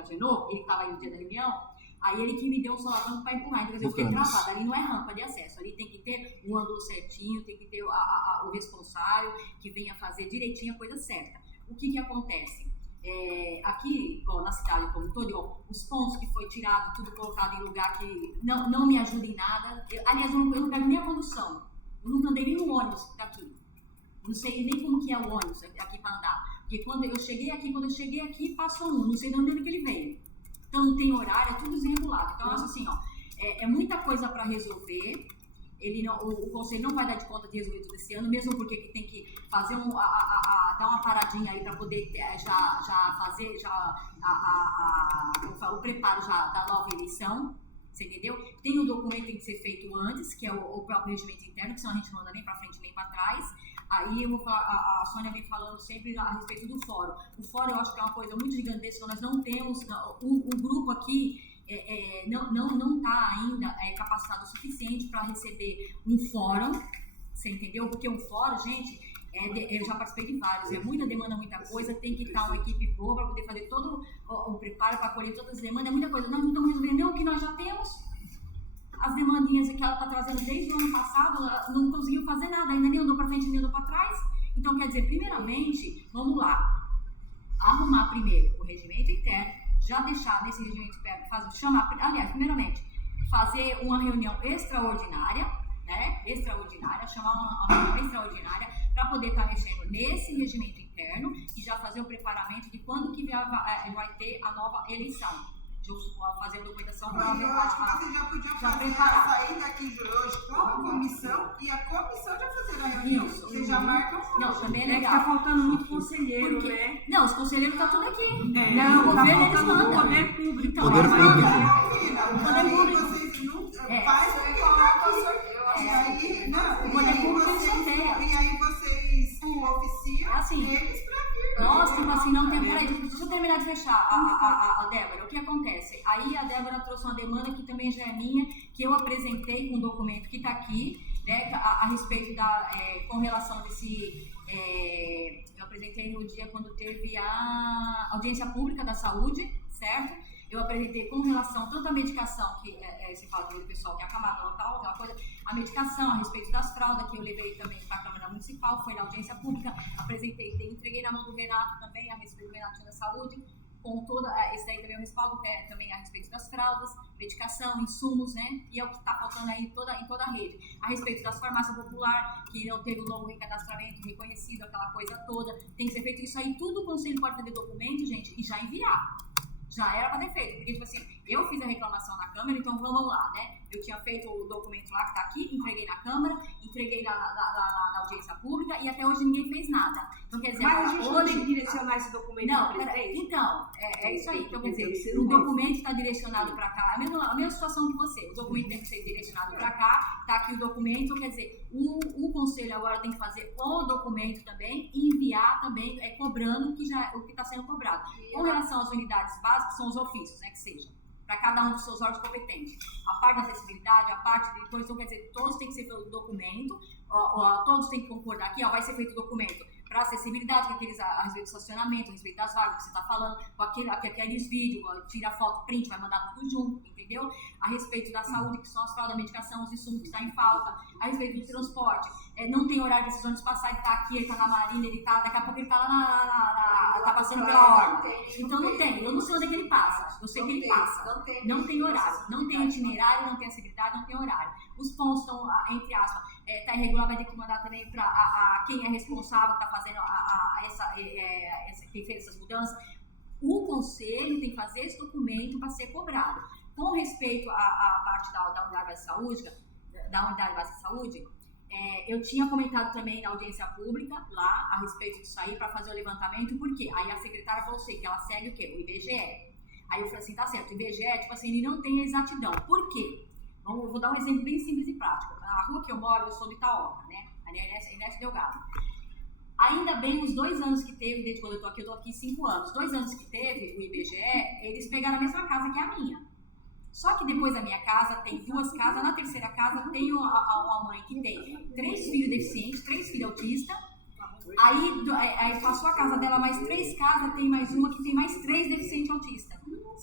Agenor, ele estava aí no dia da reunião, Aí ele que me deu um solavanco para empurrar, então eu fiquei travada. Ali não é rampa de acesso, ali tem que ter um ângulo certinho, tem que ter o responsável que venha fazer direitinho a coisa certa. O que acontece? Aqui, bom, na cidade como todo, os pontos que foi tirado, tudo colocado em lugar que não me ajuda em nada. Aliás, eu não pego nem a condução. Eu nunca andei nem no ônibus daqui. Não sei nem como que é o ônibus aqui para andar. Porque quando eu cheguei aqui, passou um. Não sei de onde que ele veio. Então não tem horário, é tudo desregulado. Então eu acho assim, ó, é muita coisa para resolver. O conselho não vai dar de conta de resolver tudo esse ano, mesmo porque tem que fazer dar uma paradinha aí para poder já fazer o preparo já da nova eleição. Você entendeu? Tem um documento que tem que ser feito antes, que é o próprio regimento interno, que senão a gente não anda nem para frente nem para trás. Aí eu vou falar, a Sônia vem falando sempre a respeito do fórum. O fórum eu acho que é uma coisa muito gigantesca, nós não temos, o grupo aqui não está ainda capacitado o suficiente para receber um fórum, você entendeu? Porque um fórum, gente, eu já participei de vários, é muita demanda, muita coisa, tem que estar uma equipe boa para poder fazer todo o preparo, para colher todas as demandas, é muita coisa. Nós não estamos resolvendo o que nós já temos. As demandinhas que ela está trazendo desde o ano passado, ela não conseguiu fazer nada, ainda nem andou para frente, nem andou para trás. Então, quer dizer, primeiramente, vamos lá, arrumar primeiro o regimento interno, já deixar nesse regimento interno, primeiramente, fazer uma reunião extraordinária, né? Chamar uma reunião extraordinária para poder estar mexendo nesse regimento interno e já fazer o preparamento de quando que vai ter a nova eleição. Fazer a documentação para eu acho que você já podia sair daqui de hoje com a comissão e a comissão já fazer a reunião. Você já marca o Não, também é legal. Tá faltando muito conselheiro, né? Não, os conselheiros estão tudo aqui. Não, o governo eles faltando mandam. o poder público. Então, Poder público. Vocês não fazem o que tá aqui. E aí vocês oficiam eles para vir. Nossa, tipo assim, não tem. Peraí, deixa eu terminar de fechar a Débora. O que acontece? Aí a Débora trouxe uma demanda que também já é minha, que eu apresentei com um documento que está aqui, né, a respeito com relação desse. Eu apresentei no dia quando teve a audiência pública da saúde, certo? Eu apresentei com relação tanto à medicação, que se fala do pessoal que é acamado local, aquela coisa, a medicação a respeito das fraldas, que eu levei também para a Câmara Municipal, foi na audiência pública, apresentei, entreguei na mão do Renato também, a respeito do Renato da Saúde, com toda, esse daí também é o respaldo, que é também a respeito das fraldas, medicação, insumos, né, e é o que está faltando aí em toda a rede. A respeito das farmácias populares, que não teve o novo recadastramento reconhecido, aquela coisa toda, tem que ser feito isso aí, tudo o Conselho pode fazer documento, gente, e já enviar. Já era para ter feito, porque, tipo assim, eu fiz a reclamação na Câmara, então vamos lá, né? Eu tinha feito o documento lá que tá aqui, entreguei na Câmara, entreguei na audiência pública e até hoje ninguém fez nada. Então, quer dizer, mas a gente hoje... não tem que direcionar esse documento para o presidente? Então, é isso aí. Então, quer dizer, o documento está direcionado para cá, a mesma situação que você, o documento tem que ser direcionado para cá, tá aqui o documento, quer dizer, o Conselho agora tem que fazer o documento também e enviar também, cobrando o que está sendo cobrado. Com relação às unidades básicas, que são os ofícios, né, que seja, para cada um dos seus órgãos competentes. A parte da acessibilidade, a parte de coisa, então quer dizer, todos têm que ser feito documento, todos têm que concordar aqui, vai ser feito documento para acessibilidade, a respeito do estacionamento, a respeito das vagas que você está falando, com aqueles vídeos, tira foto, print, vai mandar tudo junto, entendeu? A respeito da saúde, que são as fraldas, a medicação, os insumos que estão em falta, a respeito do transporte, não tem horário desses ônibus passar, ele está aqui, ele está na Marina, daqui a pouco ele está lá está passando pela ordem. Então não tem, eu não sei onde é que ele passa, eu sei que ele passa. Não tem horário, não tem itinerário, não tem acessibilidade, não tem horário. Os pontos estão, entre aspas, está irregular, vai ter que mandar também para quem é responsável, que está fazendo quem fez essas mudanças. O Conselho tem que fazer esse documento para ser cobrado. Com respeito à parte da unidade básica de saúde, eu tinha comentado também na audiência pública, lá, a respeito disso aí, para fazer o levantamento, por quê? Aí a secretária falou assim, que ela segue o quê? O IBGE. Aí eu falei assim, tá certo, o IBGE, tipo assim, ele não tem exatidão. Por quê? Eu vou dar um exemplo bem simples e prático. A rua que eu moro, eu sou de Itaoca, né? A Inés Delgado. Ainda bem, os 2 anos que teve, desde quando eu tô aqui 5 anos, 2 anos que teve o IBGE, eles pegaram a mesma casa que a minha. Só que depois da minha casa, tem 2 casas, na terceira casa tem uma mãe que tem 3 filhos deficientes, 3 filhos autistas, aí passou a casa dela mais 3 casas, tem mais uma que tem mais 3 deficientes autistas.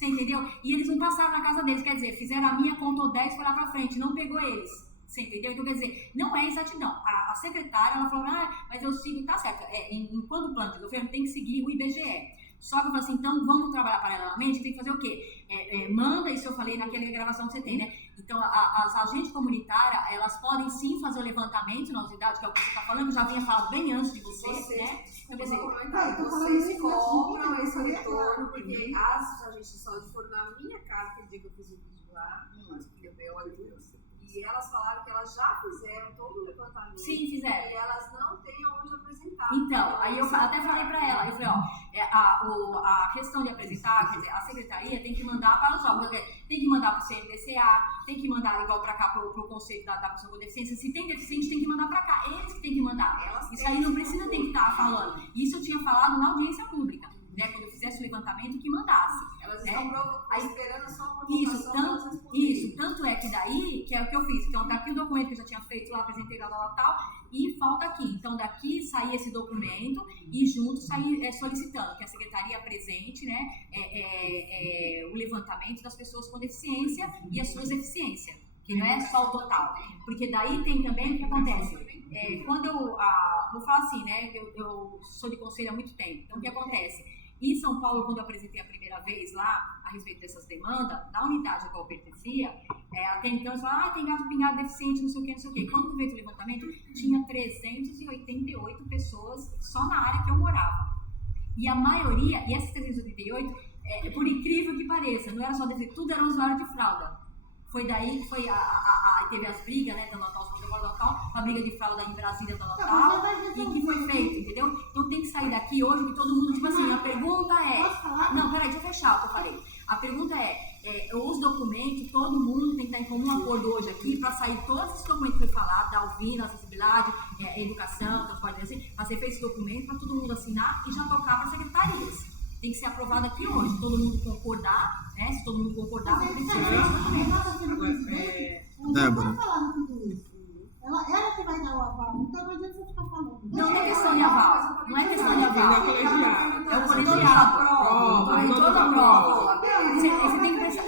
Você entendeu? E eles não passaram na casa deles, quer dizer, fizeram a minha, contou 10, foi lá pra frente, não pegou eles. Você entendeu? Então, quer dizer, não é exatidão. A secretária, ela falou, mas eu sigo, tá certo, enquanto o plano de governo tem que seguir o IBGE. Só que eu falei assim, então vamos trabalhar paralelamente, tem que fazer o quê? Manda, isso eu falei naquela gravação que você tem, né? Então, as agentes comunitárias, elas podem sim fazer o levantamento nas unidades, que é o que você está falando, eu já vinha falado bem antes de você, né? Então, quer dizer, vocês cobram esse retorno, porque as agentes de saúde foram na minha casa, aquele dia que eu fiz o vídeo lá, e elas falaram que elas já fizeram todo o levantamento. Sim, fizeram. E elas não têm aonde apresentar. Então, aí eu até falei pra ela, eu falei, a questão de apresentar, quer dizer, a secretaria tem que mandar para os órgãos, tem que mandar para o CNDCA, tem que mandar igual pra cá pro conselho da pessoa com deficiência. Se tem deficiente, tem que mandar pra cá. Eles que tem que mandar. Isso aí não precisa ter que estar falando. Isso eu tinha falado na audiência pública, né? Quando eu fizesse o levantamento, que mandasse. Elas né? Estão esperando só uma Isso, tanto é que daí, que é o que eu fiz. Então, tá aqui o documento que eu já tinha feito lá, apresentei lá tal, e falta aqui. Então, daqui sair esse documento e junto sair solicitando que a secretaria apresente, né, o levantamento das pessoas com deficiência e as suas deficiências, que não é só o total. Porque daí tem também o que acontece. Quando eu vou falar assim, né, eu sou de conselho há muito tempo. Então, o que acontece? Em São Paulo, quando eu apresentei a primeira vez lá, a respeito dessas demandas, na unidade a qual eu pertencia, até então, eles falaram, tem gato pingado deficiente, não sei o que. Quando veio o levantamento, tinha 388 pessoas só na área que eu morava. E a maioria, e essas 388, por incrível que pareça, não era só deficiente, tudo era usuário de fralda. Foi daí que teve as brigas, né, da Natal, a briga de fralda em Brasília da Natal, e que foi feito, entendeu? Então tem que sair daqui hoje, que todo mundo, tipo assim, a pergunta não, peraí, deixa eu fechar o que eu falei. A pergunta os documentos, todo mundo tem que estar em comum acordo hoje aqui, para sair todos esses documentos que foi falado, da Alvina, acessibilidade, educação, transporte, assim, para ser feito esse documento, para todo mundo assinar e já tocar para as secretarias. Tem que ser aprovado aqui hoje, todo mundo concordar, né? Se todo mundo concordar, tem que ser Débora. Ela que vai dar o aval, então não adianta você ficar falando. Não é questão de aval, não é questão de aval. É o colegiado. Toda a prova. Você tem que prestar.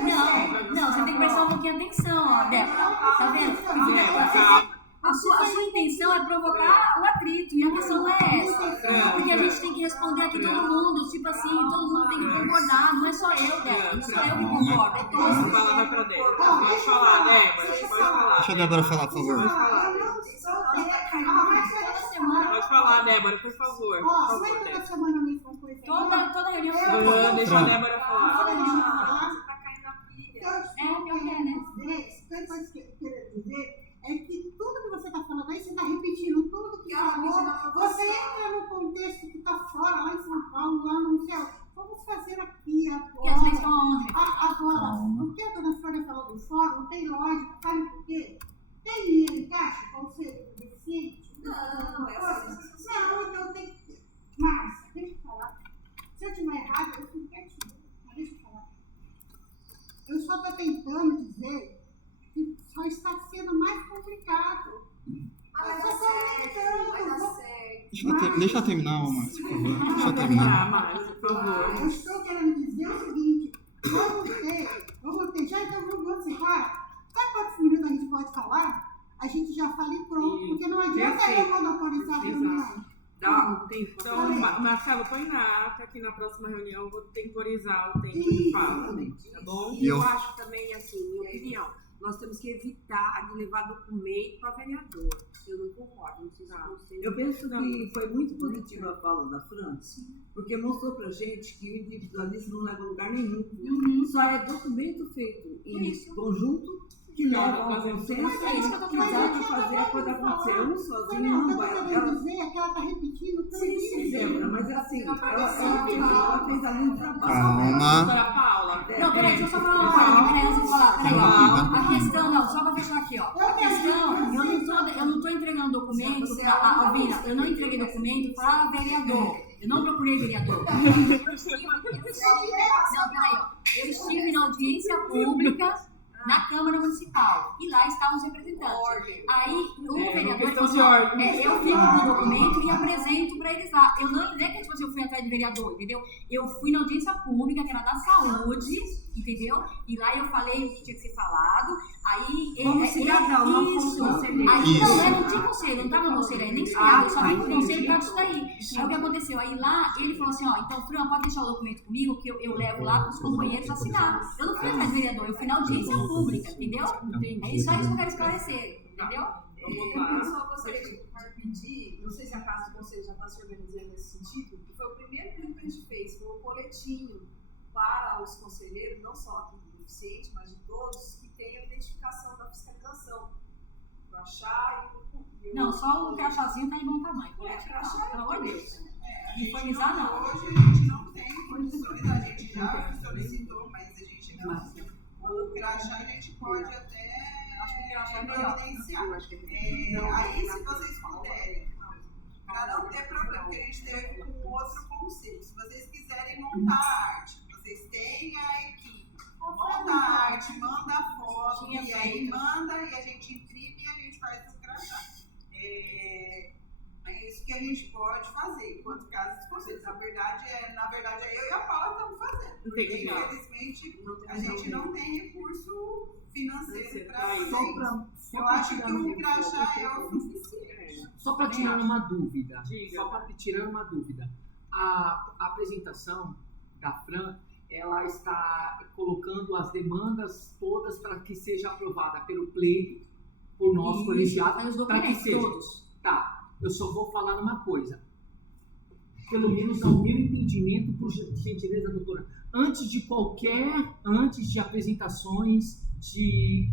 Não, você tem que prestar um pouquinho de atenção, ó, Débora. Tá vendo? A sua intenção é provocar o atrito, e a questão não é essa. Porque a gente tem que responder aqui todo mundo, tipo assim, todo mundo tem que concordar, não é só eu, Débora, não sou eu que concordo, é todos. Palavra pra Débora. Pode falar, Débora, pode falar. Deixa a Débora falar, por favor. Pode falar, Débora, por favor. Não é toda semana a mesma coisa. Toda reunião. Deixa a Débora falar. Você tá caindo na pilha. Então, eu quero dizer é que tudo que você está falando aí, você está repetindo tudo que falou. Você entra no contexto que está fora, lá em São Paulo, lá no céu. Vamos fazer aqui agora. Porque as leis estão onde? Agora, porque a dona Flória falou do fórum, tem lógica, sabe por quê? Tem dinheiro em caixa para você deficiente? Não, então tem que. Márcia, deixa eu falar. Se eu estiver errado, eu fico quietinho. Mas deixa eu falar. Eu só estou tentando dizer que só está sendo mais complicado. Vai dar certo. Deixa eu terminar, Márcia, por favor. Deixa eu terminar. Márcia, por favor. Eu estou querendo dizer o seguinte: vamos ter, já então vamos encerrar. Sabe quantos minutos a gente pode falar? A gente já fala e pronto, porque não adianta eu monopolizar a reunião. Então, Marcelo, põe na ata que na próxima reunião eu vou temporizar o tempo de fala. Tá bom? E eu acho também, assim, minha opinião, nós temos que evitar de levar documento para vereador. Eu não concordo, não sei se você... Eu penso que foi muito positiva a fala da França, porque mostrou pra gente que o individualismo não leva a lugar nenhum. Só é documento feito em conjunto que leva ao consenso que dá para fazer a coisa acontecer. Um sozinho não vai. Ela dizer que ela está repetindo tudo isso. Débora, mas é assim, ela fez ali um trabalho. Calma. Não, peraí, deixa eu só falar uma coisa, peraí, antes de falar. Peraí, ó. A questão, não, só pra fechar aqui, ó. A questão, eu não tô entregando documento pra Alvina, eu não entreguei documento para vereador. Eu não procurei vereador. Eu estive na audiência pública na Câmara Municipal, e lá estavam os representantes. Aí o vereador falou, eu fico com o documento e apresento para eles lá. Eu não é que tipo assim, eu fui atrás de vereador, entendeu? Eu fui na audiência pública, que era da saúde, entendeu? E lá eu falei o que tinha que ser falado, aí... Como cidadão, não como isso. conselheiro. Aí não tinha conselho, não tava no conselho aí, nem cidadão, só vim pro conselho por causa disso daí. Aí o que aconteceu? Aí lá ele falou assim, ó, então Fran, pode deixar o documento comigo que eu levo lá para os companheiros assinar. Eu não fui atrás do vereador, eu fui na audiência pública, entendeu? É isso aí que eu quero esclarecer, entendeu? Eu só gostaria de pedir, não sei se a Casa do Conselho já está se organizando nesse sentido, que foi o primeiro que a gente fez, foi um coletinho para os conselheiros, não só aqui do deficiente, mas de todos, que tenham a identificação da fiscalização. Para achar e não, só o crachazinho tá de bom tamanho. Crachá, pelo amor de Deus. Uniformizar não. Hoje a gente não tem condições, a gente já solicitou, mas a gente não. O crachá a gente pode até providenciar. Aí, se vocês puderem, para não ter problema, porque a gente teve um outro conselho. Se vocês quiserem montar a arte, vocês têm a equipe. Monta a arte, manda a foto, e aí manda, e a gente imprime e a gente faz os crachás. É isso que a gente pode fazer, enquanto caso de conselhos. Na verdade, eu e a Paula estamos fazendo. Porque, infelizmente, a gente não tem recurso financeiro para fazer isso. Eu acho que o crachá é o suficiente. Só para tirar uma dúvida, a apresentação da Fran, ela está colocando as demandas todas para que seja aprovada pelo pleito, por nós colegiados, para que seja. Todos. Tá, eu só vou falar uma coisa. Pelo menos ao meu entendimento, por gentileza, doutora, antes de apresentações de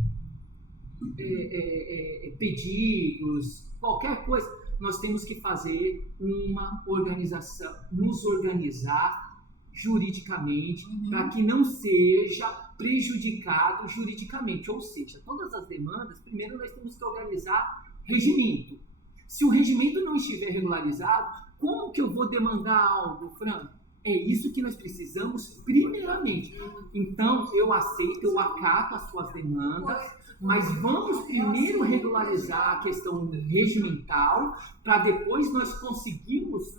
pedidos, qualquer coisa, nós temos que fazer uma organização, nos organizar juridicamente, para que não seja prejudicado juridicamente. Ou seja, todas as demandas, primeiro nós temos que organizar regimento. Se o regimento não estiver regularizado, como que eu vou demandar algo, Fran? É isso que nós precisamos primeiramente. Então, eu aceito, eu acato as suas demandas, mas vamos primeiro regularizar a questão regimental, para depois nós conseguirmos...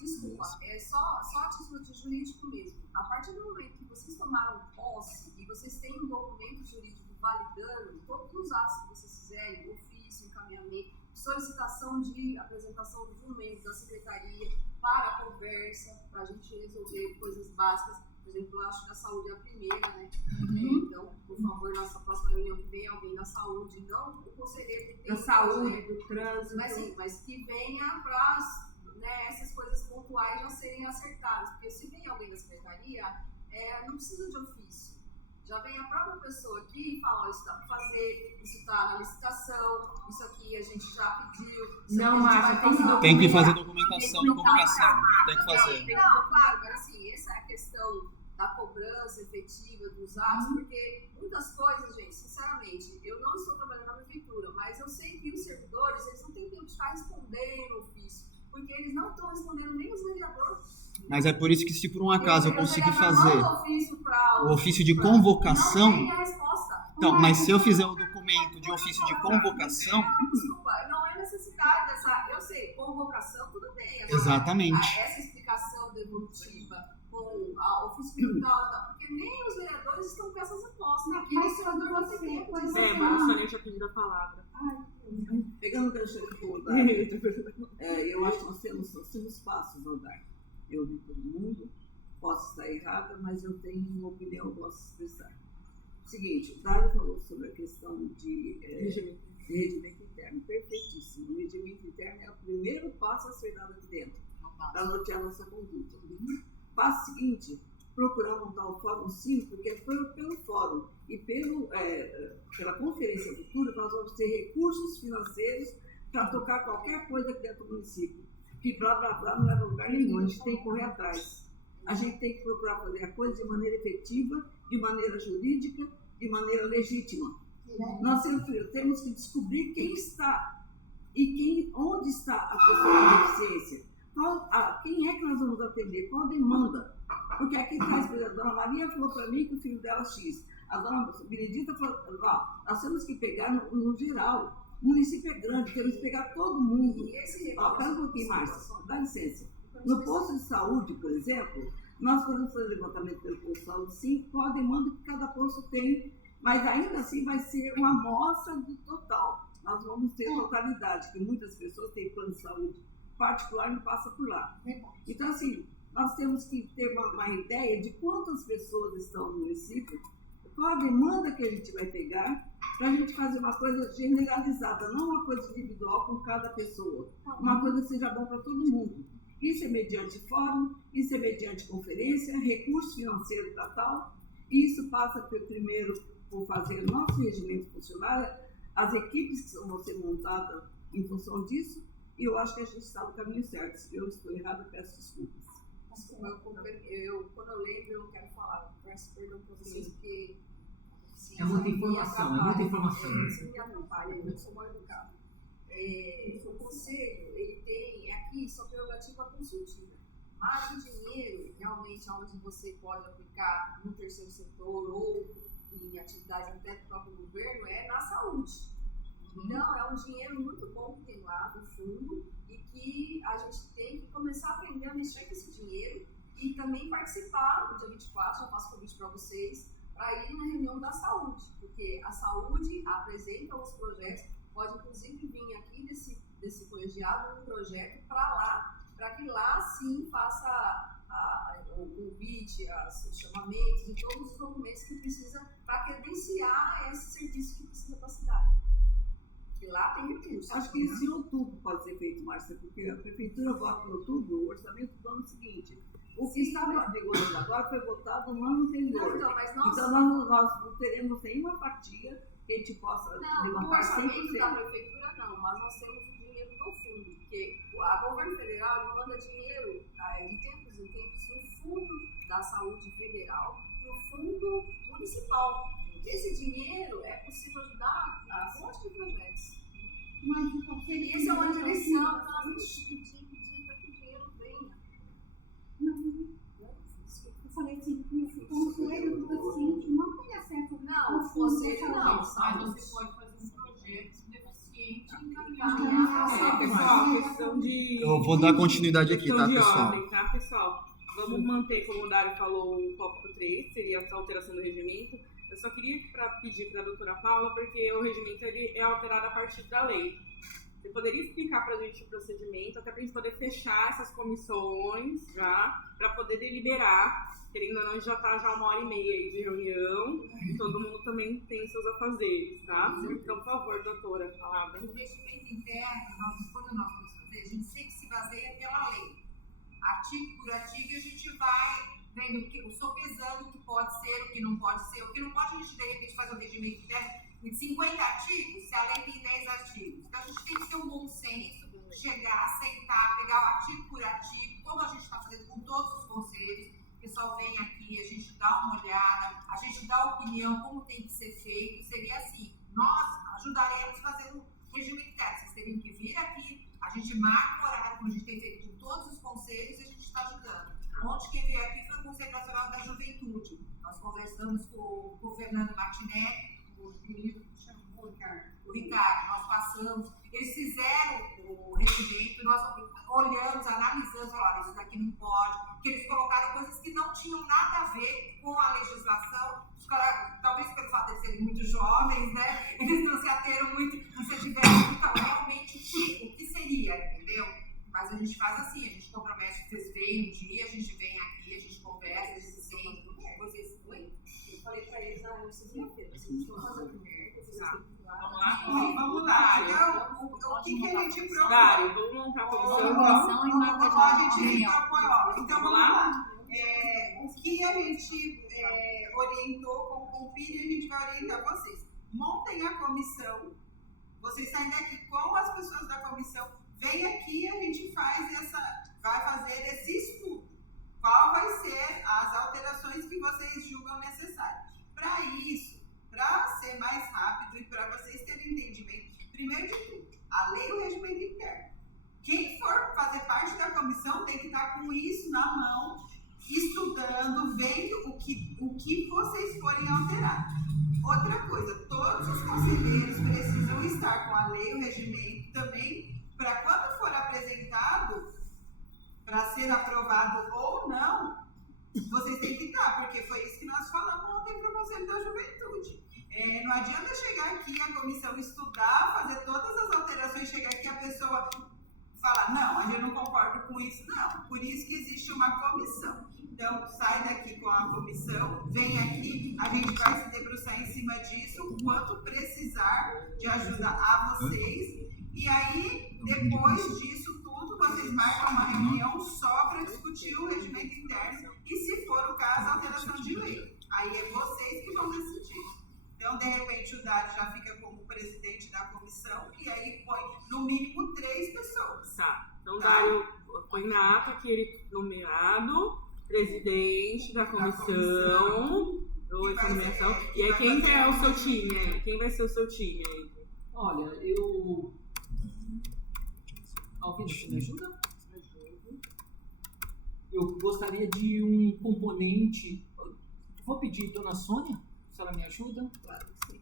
Desculpa, só a título de jurídico mesmo. A partir do momento que vocês tomaram posse e vocês têm um documento jurídico validando todos os atos que vocês fizerem, ofício, encaminhamento, solicitação de apresentação de um membro da secretaria para a conversa, para a gente resolver coisas básicas. Por exemplo, eu acho que a saúde é a primeira, né? Então, por favor, nossa próxima reunião que venha alguém da saúde, não o conselheiro que tem da saúde, do trânsito, mas que venha para essas coisas pontuais já serem acertadas, porque se vem alguém da secretaria, não precisa de ofício. Já vem a própria pessoa aqui e fala, isso está para fazer, isso está na licitação, isso aqui a gente já pediu. Não, Márcia, tem que fazer documentação de convocação. Tem que fazer. Não, claro, mas assim, essa é a questão da cobrança efetiva dos atos, porque muitas coisas, gente, sinceramente, eu não estou trabalhando na prefeitura, mas eu sei que os servidores, eles não têm tempo de ficar respondendo ofício, porque eles não estão respondendo nem os vereadores. Mas é por isso que, se por um acaso eu conseguir fazer o ofício de convocação... Não tem a resposta. Então, mas se eu fizer o documento de ofício de convocação... Desculpa, não é necessidade dessa... Eu sei, convocação, tudo bem. Agora, exatamente. Essa explicação devolutiva com o ofício virtual, porque nem os vereadores estão com essas respostas. Aqui o vereador não tem tempo. Mas a Sônia tinha pedido a palavra. Pegando o gancho de conta, eu acho que nós temos passos a dar. Eu vi todo mundo, posso estar errada, mas eu tenho uma opinião, eu posso expressar. Seguinte, o Dário falou sobre a questão de regimento interno, perfeitíssimo. O regimento interno é o primeiro passo a ser dado aqui dentro, para nortear a nossa conduta. Passo seguinte, procurar montar o fórum, sim, porque é pelo fórum e pela conferência futura, nós vamos ter recursos financeiros para tocar qualquer coisa aqui dentro do município. Que blá blá blá não leva a lugar nenhum, a gente tem que correr atrás. A gente tem que procurar fazer a coisa de maneira efetiva, de maneira jurídica, de maneira legítima. Nós temos que descobrir quem está e onde está a pessoa com deficiência. Quem é que nós vamos atender? Qual a demanda? Porque aqui atrás, por exemplo, a dona Maria falou para mim que o filho dela é X. A dona Benedita falou, nós temos que pegar no geral. O município é grande, temos que pegar todo mundo. Espera um pouquinho, Márcia, dá licença. No posto de saúde, por exemplo, Nós podemos fazer levantamento pelo posto de saúde, sim, qual a demanda que cada posto tem, mas ainda assim vai ser uma amostra do total. Nós vamos ter totalidade, que muitas pessoas têm plano de saúde particular e não passa por lá. Então, assim, nós temos que ter uma ideia de quantas pessoas estão no município, qual a demanda que a gente vai pegar, para a gente fazer uma coisa generalizada, não uma coisa individual com cada pessoa, uma coisa que seja bom para todo mundo. Isso é mediante fórum, isso é mediante conferência, recurso financeiro para tal, e isso passa primeiro por fazer o nosso regimento funcionário, as equipes que vão ser montadas em função disso, e eu acho que a gente está no caminho certo. Se eu estou errada, peço desculpas. Quando eu lembro, eu quero falar, peço perdão para vocês, porque... É muita informação, é muita informação. Isso me atrapalha, eu sou mal educada. O conselho, ele tem aqui sua prerrogativa consultiva. Mas o dinheiro, realmente, onde você pode aplicar no terceiro setor ou em atividades até do próprio governo, é na saúde. Então, é um dinheiro muito bom que tem lá no fundo e que a gente tem que começar a aprender a mexer com esse dinheiro e também participar no dia 24, eu faço convite para vocês, para ir na reunião da saúde, porque a saúde apresenta os projetos, pode inclusive vir aqui desse colegiado um projeto para lá, para que lá sim faça o convite, os chamamentos e todos os documentos que precisa para credenciar esse serviço que precisa para a cidade. E lá tem recursos. Acho que isso em outubro pode ser feito, Márcia, porque a prefeitura vota em outubro o orçamento do ano seguinte. O que estava vigorando agora foi votado no ano anterior. Então nós não teremos nenhuma fatia que a gente possa levantar 100%. Não, o orçamento da prefeitura não, mas nós temos o dinheiro do fundo, porque a governo federal manda dinheiro de tempos em tempos no fundo da saúde federal, no fundo municipal. Esse dinheiro é possível ajudar a um monte de projetos. E essa é uma direção, então a gente pedir para que o dinheiro venha. Eu falei assim, o conselho do paciente não tem acesso ao conselho não, mas você pode fazer um projeto deficiente Questão de... Eu vou dar continuidade aqui, tá, pessoal? Ordem, tá, pessoal? Vamos manter, como o Dário falou, o tópico 3, seria a alteração do regimento. Eu só queria pedir para a doutora Paula, porque o regimento ele é alterado a partir da lei. Você poderia explicar para a gente o procedimento, até para a gente poder fechar essas comissões já, para poder deliberar, querendo ou não, já está já 1h30 aí de reunião, e todo mundo também tem seus afazeres, tá? Então, por favor, doutora, palavra. O regimento interno, quando nós vamos fazer, a gente sempre se baseia pela lei. Artigo por artigo, a gente vai vendo o sopesando o que pode ser, o que não pode ser. O que não pode, a gente de repente faz um regimento interno de 50 artigos, se a lei tem 10 artigos. Então a gente tem que ter um bom senso, chegar, sentar, pegar o artigo por artigo, como a gente está fazendo com todos os conselhos. O pessoal vem aqui, a gente dá uma olhada, a gente dá opinião, como tem que ser feito. Seria assim, nós ajudaremos a fazer um regimento interno. Vocês teriam que vir aqui, a gente marca o horário, como a gente tem feito com todos os conselhos, e a gente está ajudando. Ontem quem veio aqui foi o Conselho Nacional da Juventude. Nós conversamos com o Fernando Martinelli, o ministro que chamou o Ricardo, nós passamos, eles fizeram o regimento, nós olhamos, analisamos, falaram, isso daqui não pode, porque eles colocaram coisas que não tinham nada a ver com a legislação, talvez pelo fato de eles serem muito jovens, né? Eles não se ateram muito, não se tiveram então, realmente o que seria, entendeu? Mas a gente faz assim, a gente compromete que vocês veem um dia, a gente vem aqui, a gente conversa, a gente sente, vocês vêm. Eu falei pra eles, eu segunda-feira, vocês vão fazer primeiro, vamos lá. Então, o que a gente propõe? Dário, vamos montar a comissão. Então, vamos lá. O que a gente orientou com o Compire, a gente vai orientar vocês. Montem a comissão, vocês saem daqui com as pessoas da comissão, vem aqui e a gente vai fazer esse estudo. Qual vai ser as alterações que vocês julgam necessárias? Para isso, para ser mais rápido e para vocês terem entendimento, primeiro de tudo, a lei e o regimento interno. Quem for fazer parte da comissão tem que estar com isso na mão, estudando, vendo o que vocês forem alterar. Outra coisa, todos os conselheiros precisam estar com a lei e o regimento também, para quando for apresentado, para ser aprovado ou não, vocês têm que estar, porque foi isso que nós falamos ontem para o Conselho da Juventude. Não adianta chegar aqui, a comissão estudar, fazer todas as alterações, chegar aqui a pessoa falar, não, a gente não concorda com isso, não. Por isso que existe uma comissão. Então, sai daqui com a comissão, vem aqui, a gente vai se debruçar em cima disso, o quanto precisar de ajuda a vocês. E aí, depois disso tudo, vocês marcam uma reunião só para discutir o regimento interno e, se for o caso, a alteração de lei. Aí é vocês que vão decidir. Então, de repente, o Dário já fica como presidente da comissão e aí põe, no mínimo, 3 pessoas. Tá. Então, Dário põe na ata que ele nomeado presidente da comissão. E aí, quem é o seu time aí? Quem vai ser o seu time aí? Olha, eu... Alguém me ajuda? Eu gostaria de um componente... Vou pedir, dona Sônia, se ela me ajuda. Claro, sim.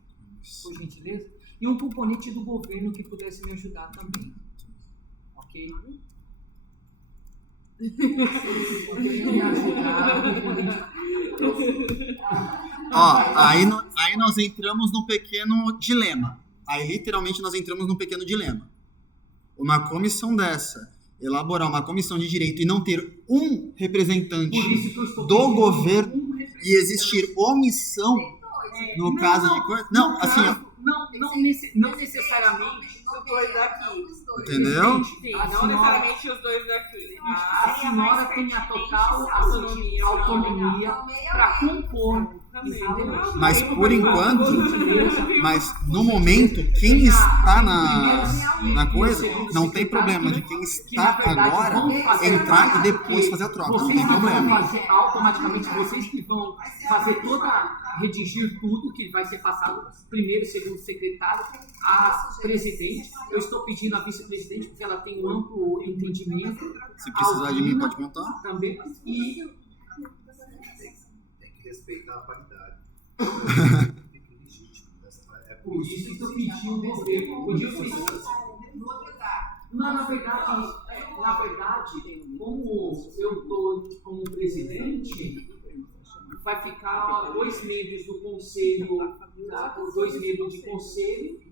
Por gentileza. E um componente do governo que pudesse me ajudar também. Ok? Me ajudar, aí nós entramos num pequeno dilema. Aí, literalmente, nós entramos num pequeno dilema. Uma comissão dessa, elaborar uma comissão de direito e não ter um representante do governo e existir omissão no caso de coisa... Não, assim... Não necessariamente os dois daqui. Entendeu? Sim, não necessariamente os dois daqui. A senhora tem a total autonomia para compor. Mas por enquanto, mas no momento, quem está na coisa, não tem problema de quem está agora entrar e depois fazer a troca. Não tem problema. Automaticamente, vocês que vão fazer redigir tudo que vai ser passado, primeiro, segundo secretário, a presidente. Eu estou pedindo a vice-presidente porque ela tem um amplo entendimento. Se precisar de mim, pode contar. Também. E tem que respeitar a paridade. Por isso que eu pedi um governo. Na verdade, como eu estou como presidente, vai ficar 2 membros do conselho, 2 membros de conselho e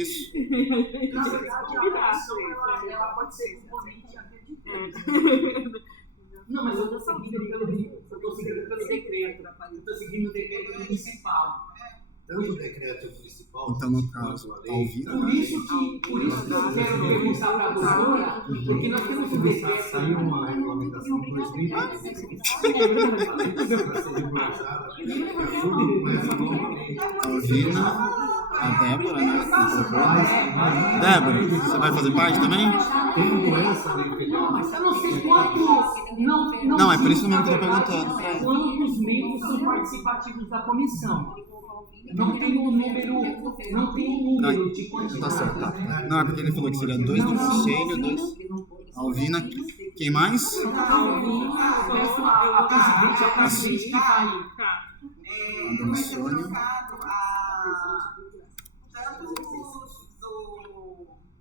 isso. Na verdade, ela pode ser componente até de Não, mas eu estou seguindo pelo decreto. Eu estou seguindo o decreto municipal. Tanto o decreto municipal, então, no caso, a lei. Por isso que eu quero perguntar para a doutora, porque nós temos um decreto. Saiu uma regulamentação em 2020 para ser regularizada. Alvina, a Débora, né? Débora, você vai fazer parte também? Tem doença na inferior. Mas eu não sei quantos. Não, é por isso mesmo que eu estou perguntando. Quantos membros são participativos da comissão? Não tem um número de quantidade. Tá certo, tá. Não, é porque ele falou que seria 2 do conselho, 2. Alvina, quem mais? A presidente que vai. Dona Sônia. Tanto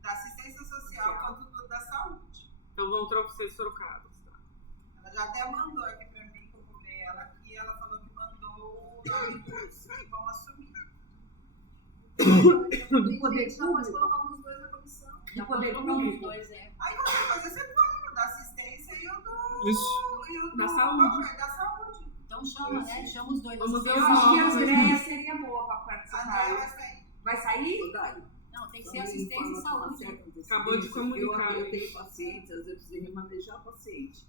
da assistência social quanto da saúde. Então vão ser trocados. Tá? Ela já até mandou aqui pra mim, que eu cobrei ela aqui, ela falou que mandou o nome dos que vão assumir. O poder já pode colocar os dois na comissão. Já poder colocar os dois, Aí qualquer coisa você põe o da assistência e o do... Isso. E o da saúde. Da saúde. Então chama, né? Chama os dois. Vamos ver Eu acho que a Andréia seria boa para participar. Vai sair. Vai sair? Não, tem que ser assistência e saúde. Acabou de comunicar. Eu tenho pacientes, às vezes eu preciso remanejar paciente.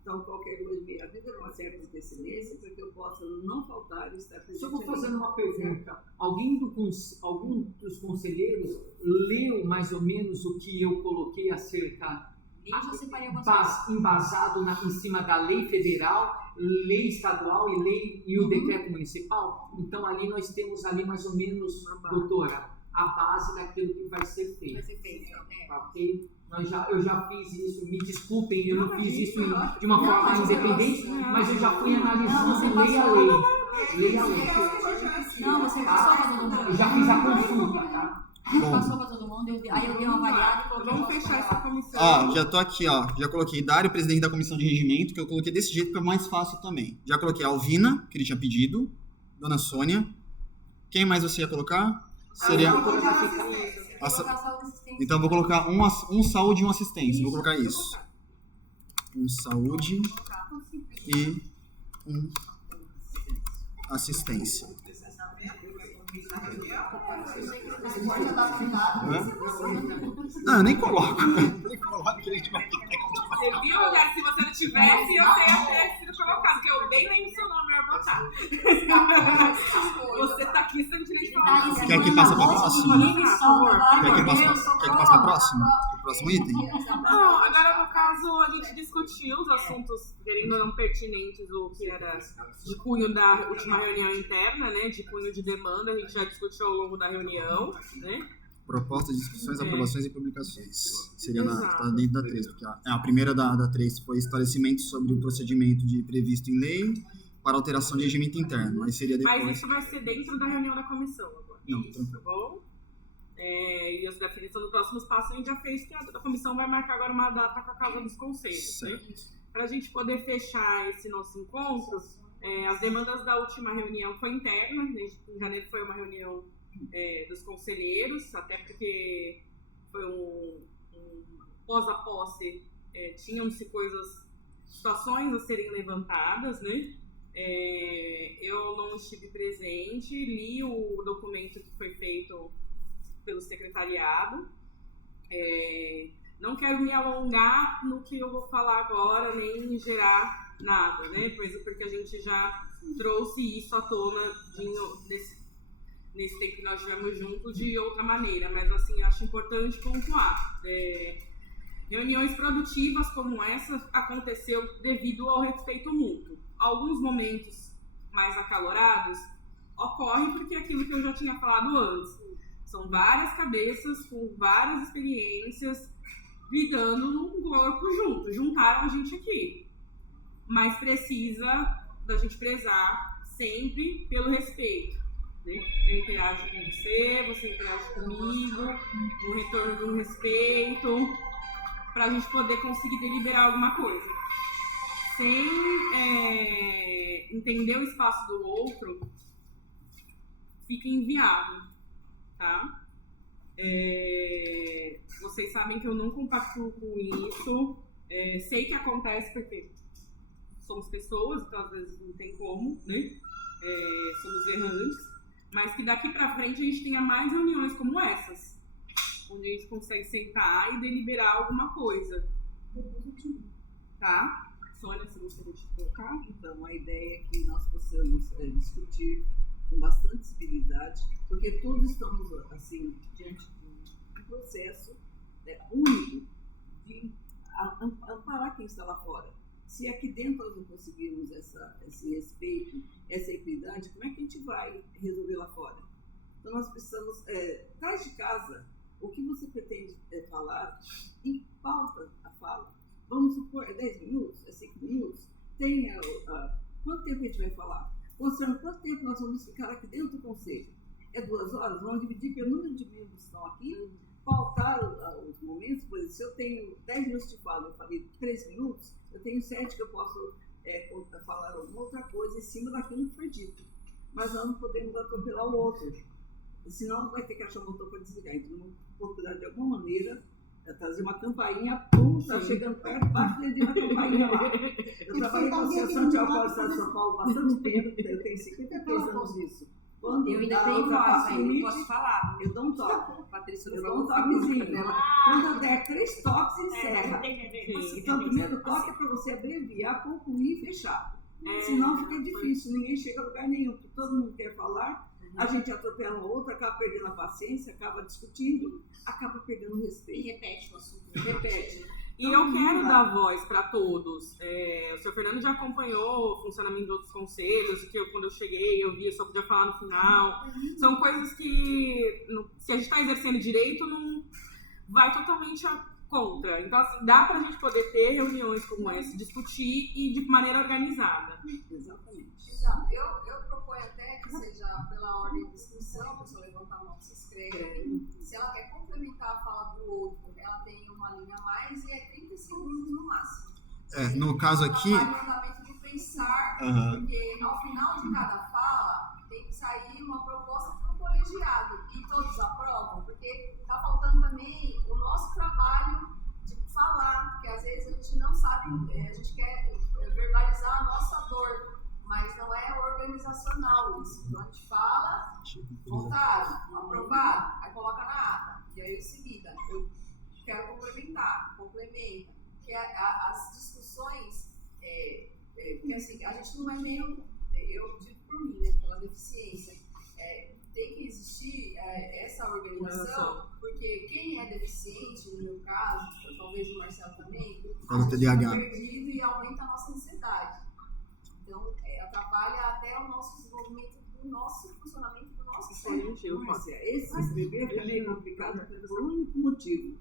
Então, qualquer coisa me avisa com uma certa antecedência para que eu possa não faltar e estar presente. Só vou fazendo uma pergunta. Algum dos conselheiros leu mais ou menos o que eu coloquei acerca, embasado em cima da lei federal, lei estadual e o decreto municipal? Então, ali nós temos ali mais ou menos, doutora, a base daquilo que vai ser feito. Vai ser feito, né? Ok? Eu já fiz isso, me desculpem, eu não fiz isso de uma forma independente, mas eu já fui analisando lei a lei. Lei a lei. Não, você passou para todo mundo. Eu já fiz a consulta, tá? Passou para todo mundo, aí eu dei uma avaliada e coloquei. Vamos fechar essa comissão. já tô aqui, ó. Já coloquei Dário, presidente da comissão de regimento, que eu coloquei desse jeito, que é mais fácil também. Já coloquei a Alvina, que ele tinha pedido. Dona Sônia. Quem mais você ia colocar? Seria... Então, eu vou colocar um saúde e um assistência. Vou colocar isso. Um saúde e um assistência. Não, eu nem coloco. Você viu, né? Se você não tivesse, eu teria ter sido colocado, porque eu bem lembro seu nome, eu ia botar. Você tá aqui sem direito de falar isso. Quer que passe para a próxima? Quer que passe para a próxima? O próximo item? Não, agora no caso a gente discutiu os assuntos, querendo ou não pertinentes, o que era de cunho da última reunião interna, né? De cunho de demanda, a gente já discutiu ao longo da reunião, né? Propostas, discussões, aprovações e publicações. Seria tá dentro da 3, porque a primeira da 3 foi esclarecimento sobre o procedimento previsto em lei para alteração de regimento interno. Aí seria depois... Mas isso vai ser dentro da reunião da comissão agora. Não, isso, tá bom? E a definição do próximo passo a gente já fez, que a comissão vai marcar agora uma data com a Casa dos Conselhos. Né? Para a gente poder fechar esse nosso encontro, as demandas da última reunião foi interna, em janeiro foi uma reunião dos conselheiros, até porque foi pós a posse, tinham-se situações a serem levantadas, né? Eu não estive presente, li o documento que foi feito pelo secretariado. Não quero me alongar no que eu vou falar agora, nem gerar nada, né? Porque a gente já trouxe isso à tona nesse tempo que nós estivemos juntos de outra maneira, mas assim, acho importante pontuar. Reuniões produtivas como essa aconteceu devido ao respeito mútuo. Alguns momentos mais acalorados ocorrem porque é aquilo que eu já tinha falado antes. São várias cabeças com várias experiências lidando num corpo junto. Juntaram a gente aqui. Mas precisa da gente prezar sempre pelo respeito. Eu interajo com você interage comigo, no retorno de um respeito, para a gente poder conseguir deliberar alguma coisa. Sem entender o espaço do outro, fica inviável, tá? Vocês sabem que eu não compactuo com isso, sei que acontece porque somos pessoas, então às vezes não tem como, né? Somos errantes. Mas que daqui pra frente a gente tenha mais reuniões como essas, onde a gente consegue sentar e deliberar alguma coisa. Tá? Sônia, você gostaria de colocar? Então, a ideia é que nós possamos discutir com bastante civilidade, porque todos estamos, assim, diante de um processo único de amparar quem está lá fora. Se aqui dentro nós não conseguirmos esse respeito, essa equidade, como é que a gente vai resolver lá fora? Então nós precisamos, traz de casa o que você pretende falar e pauta a fala. Vamos supor, 10 minutos, 5 minutos? Quanto tempo a gente vai falar? Considerando quanto tempo nós vamos ficar aqui dentro do conselho? 2 horas? Vamos dividir pelo número de membros que estão aqui, pautar os momentos. Por exemplo, se eu tenho 10 minutos de fala, eu falei 3 minutos, eu tenho 7 que eu posso falar alguma outra coisa em cima daquilo que foi dito. Mas nós não podemos atropelar o outro. Senão vai ter que achar o motor para desligar. Então vamos procurar de alguma maneira trazer uma campainha, está chegando perto, bate na campainha lá. Eu trabalhei com a Associação de Alcoólicos de São Paulo há bastante tempo, eu tenho 53 anos nisso. Quando eu ainda tenho voz, eu posso falar. Eu dou um toque. Patrícia, eu dou um toquezinho. Quando eu der 3 toques, encerra. Então, o primeiro toque é para você abreviar, concluir e fechar. Senão fica difícil, ninguém chega a lugar nenhum, porque todo mundo quer falar, a gente atropela o outro, acaba perdendo a paciência, acaba discutindo, acaba perdendo o respeito. E repete o assunto. Repete. E eu quero dar voz para todos. O senhor Fernando já acompanhou o funcionamento de outros conselhos, que quando eu cheguei eu só podia falar no final. São coisas que, se a gente está exercendo direito, não vai totalmente contra. Então, assim, dá para a gente poder ter reuniões como essa, discutir e de maneira organizada. Exatamente. Exato. Eu proponho até que seja pela ordem de inscrição, a pessoa levantar a mão, se inscreve. Se ela quer complementar a fala do outro, ela tem uma linha a mais e é 30 No caso aqui... mandamento do pensar, porque ao final de cada fala tem que sair uma proposta para o colegiado e todos aprovam, porque está faltando também o nosso trabalho de falar, porque às vezes a gente não sabe, a gente quer verbalizar a nossa dor, mas não é organizacional isso. Então a gente fala, votado, aprovado, aí coloca na ata, e aí em seguida eu quero complementa, que as discussões, porque assim, a gente não é nem, eu digo por mim, né, pela deficiência, tem que existir essa organização, porque quem é deficiente, no meu caso, talvez o Marcelo também, a gente fica perdido e aumenta a nossa ansiedade. Então, atrapalha até o nosso desenvolvimento do nosso funcionamento do nosso cérebro. Esse escrever é meio complicado por um único motivo.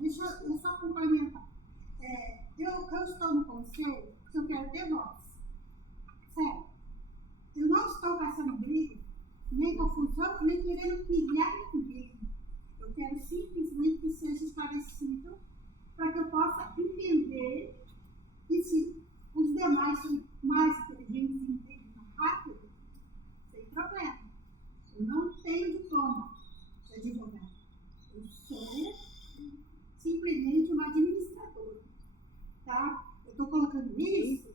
Deixa eu só complementar. Eu estou no conselho porque eu quero ter voz. Sério. Eu não estou passando briga, nem confusão, nem querendo pilhar ninguém. Eu quero simplesmente que seja esclarecido para que eu possa entender e se os demais são mais inteligentes e entendem mais rápido, sem problema. Eu não tenho diploma de advogado. Eu sou simplesmente uma administradora. Tá? Eu estou colocando isso,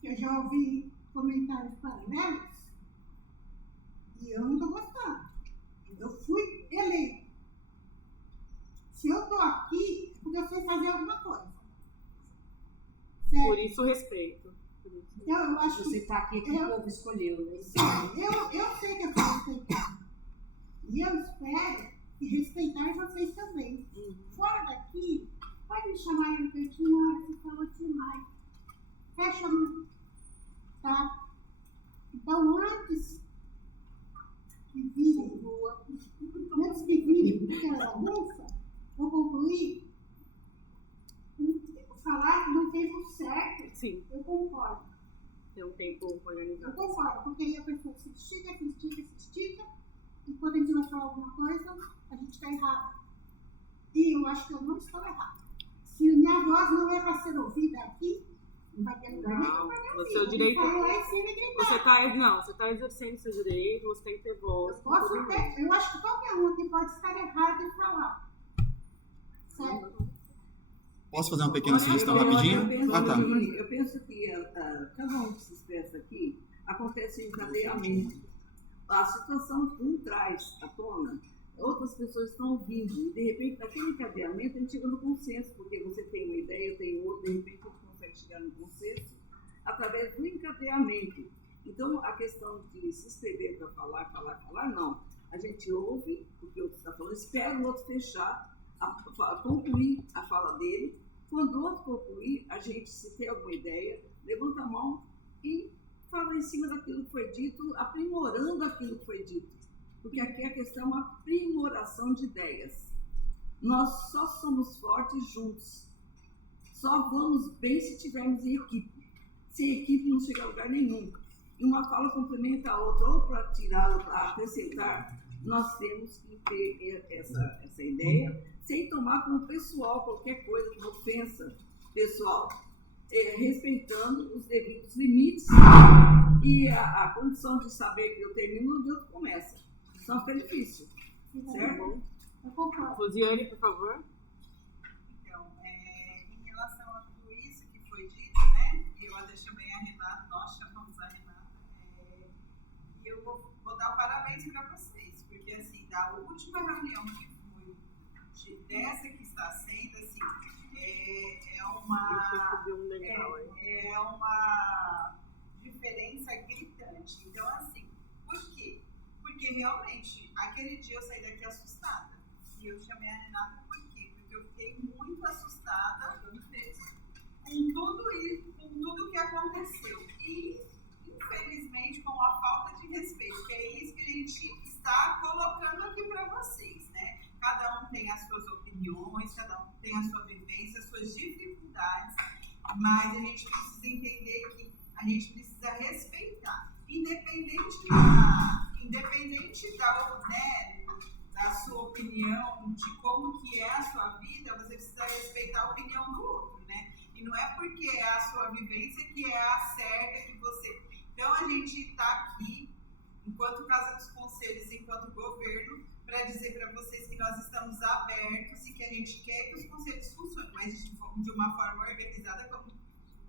que eu já ouvi comentários paralelos, e eu não estou gostando. Eu fui eleita. Se eu estou aqui, é porque eu sei fazer alguma coisa. Certo? Por isso, respeito. Então, eu acho você está aqui que o povo escolheu, né? Eu sei que eu sou respeitada. E eu espero que respeitar vocês também. Fora daqui, pode me chamar no cantinho, você falou demais. Fecha a mão. Tá? Então, antes que virem, aquela bagunça, vou concluir. Falar que não tem o certo. Sim. Eu concordo. Tem um tempo organizado. Eu concordo, porque aí a pessoa se estica, e quando a gente vai falar alguma coisa, a gente está errado. E eu acho que eu não estou errado. Se a minha voz não é para ser ouvida aqui, não vai ter lugar nenhum para me ouvir. O seu direito. Você está exercendo o seu direito, você tem que ter voz. Eu acho que qualquer um aqui pode estar errado em falar. Certo? Posso fazer uma pequena sugestão rapidinho? Eu penso que cada um que se expressa aqui acontece em encadeamento. A situação um traz à tona, outras pessoas estão ouvindo, e de repente, naquele encadeamento, a gente chega no consenso, porque você tem uma ideia, eu tenho outra, de repente a gente consegue chegar no consenso através do encadeamento. Então, a questão de se inscrever para falar, não. A gente ouve o que o outro está falando, espera o outro fechar, concluir a fala dele. Quando o outro concluir, a gente, se tem alguma ideia, levanta a mão e fala em cima daquilo que foi dito, aprimorando aquilo que foi dito. Porque aqui a questão é uma aprimoração de ideias. Nós só somos fortes juntos. Só vamos bem se tivermos em equipe. Sem equipe não chega a lugar nenhum. E uma fala complementa a outra, ou para tirá-lo, para acrescentar, nós temos que ter essa ideia, sem tomar como pessoal qualquer coisa, como ofensa pessoal, respeitando os devidos limites e a condição de saber que eu termino onde outro começa. Senão fica difícil, certo? Luziane, por favor. Então, em relação a tudo isso que foi dito, né, eu até chamei a Renata, nós chamamos a Renata, e eu vou dar parabéns para vocês, porque assim, da última reunião que foi, dessa que está sendo, assim, é uma diferença gritante. Então, assim, por quê? Porque realmente, aquele dia eu saí daqui assustada. E eu chamei a Renata por quê? Porque eu fiquei muito assustada com tudo isso, com tudo que aconteceu. E, infelizmente, com a falta de respeito, que é isso que a gente está colocando aqui para vocês, né? Cada um tem as suas opiniões, cada um tem a sua vivência, as suas dificuldades, mas a gente precisa entender que a gente precisa respeitar, independente da sua opinião, de como que é a sua vida, você precisa precisa respeitar a opinião do outro, né? E não é porque é a sua vivência que é a certa que você... Então, a gente está aqui, enquanto Casa dos Conselhos, enquanto governo, para dizer para vocês que nós estamos abertos e que a gente quer que os conselhos funcionem, mas de uma forma organizada, como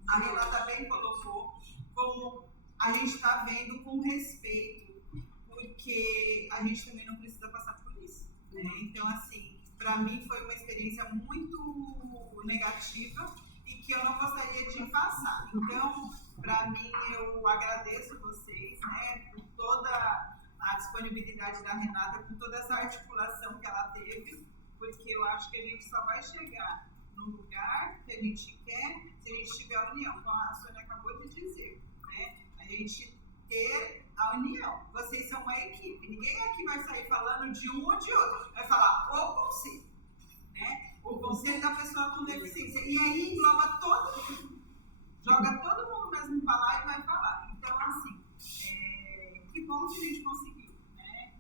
a Renata bem colocou, como a gente está vendo com respeito, porque a gente também não precisa passar por isso, né? Então, assim, para mim foi uma experiência muito negativa e que eu não gostaria de passar. Então, para mim, eu agradeço vocês, né, por toda a disponibilidade da Renata, com toda essa articulação que ela teve, porque eu acho que a gente só vai chegar no lugar que a gente quer se a gente tiver a união, como a Sônia acabou de dizer, né? A gente ter a união. Vocês são uma equipe, ninguém aqui vai sair falando de um ou de outro, vai falar o conselho, né? O conselho da pessoa com deficiência, e aí engloba todo mundo, joga todo mundo mesmo para lá e vai falar. Então, assim, que bom que a gente conseguiu, né?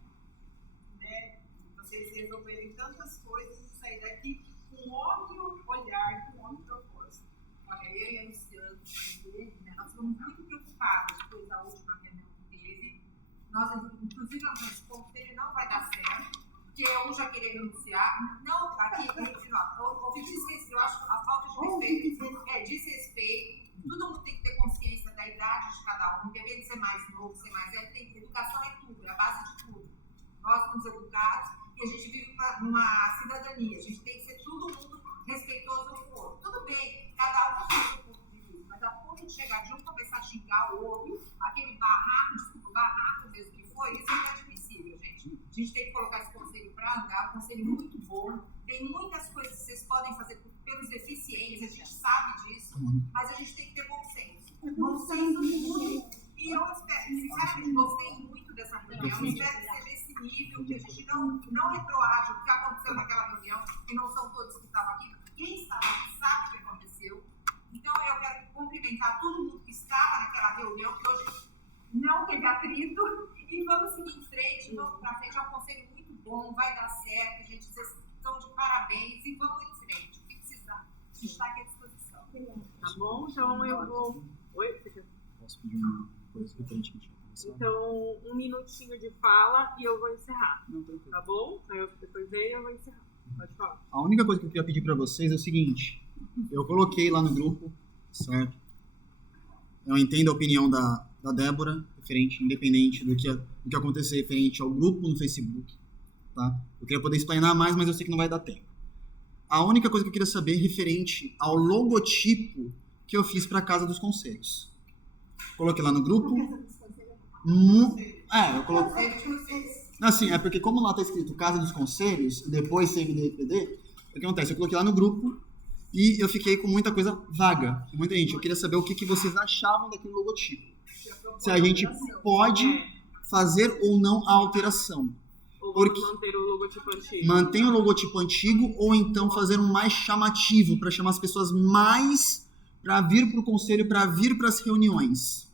Vocês resolverem tantas coisas e sair daqui com outro olhar, com outro propósito. Olha, eu e a Luciana, nós fomos muito preocupadas depois da última reunião que teve. Nós, inclusive, esse conselho não vai dar certo, porque um já queria renunciar. Não, aqui, eu acho que a falta de respeito é desrespeito. Todo mundo tem que ter consciência da idade de cada um, independente de ser mais novo, ser mais velho. Educação é tudo, é a base de tudo. Nós somos educados e a gente vive numa cidadania. A gente tem que ser todo mundo respeitoso um com o outro. Tudo bem, cada um tem o seu ponto de vista, mas ao ponto de chegar de um começar a xingar o outro, aquele barraco mesmo que foi, isso é inadmissível, gente. A gente tem que colocar esse conselho para andar, um conselho muito bom. Tem muitas coisas que vocês podem fazer pelos deficientes, a gente sabe disso, mas a gente tem que ter bom senso. Bom senso e eu espero, sinceramente, gostei muito dessa reunião, eu espero que seja esse nível, que a gente não retroage o que aconteceu naquela reunião, que não são todos que estavam aqui, quem estava aqui sabe o que aconteceu. Então eu quero cumprimentar todo mundo que estava naquela reunião, que hoje não teve atrito, e vamos seguir em frente, vamos para frente, é um conselho muito bom, vai dar certo, gente, vocês estão de parabéns e vamos em frente. O que precisar, a gente está aqui à disposição. Tá bom? Então eu vou... Oi, você quer? Posso pedir uma coisa referente que a gente vai conversar? Então, um minutinho de fala e eu vou encerrar. Não, tranquilo. Tá bom? Aí eu depois eu vou encerrar. Pode falar. A única coisa que eu queria pedir para vocês é o seguinte: eu coloquei lá no grupo, certo? Eu entendo a opinião da Débora, referente, independente do que acontecer referente ao grupo no Facebook, tá? Eu queria poder explanar mais, mas eu sei que não vai dar tempo. A única coisa que eu queria saber referente ao logotipo que eu fiz para a Casa dos Conselhos. Coloquei lá no grupo. Eu coloquei. Assim, é porque como lá tá escrito Casa dos Conselhos, e depois CMDPD, o que acontece? Eu coloquei lá no grupo e eu fiquei com muita coisa vaga. Com muita gente. Eu queria saber o que vocês achavam daquele logotipo. Se a gente pode fazer ou não a alteração. Porque manter o logotipo antigo. Mantém o logotipo antigo ou então fazer um mais chamativo para chamar as pessoas mais para vir para o conselho, para vir para as reuniões.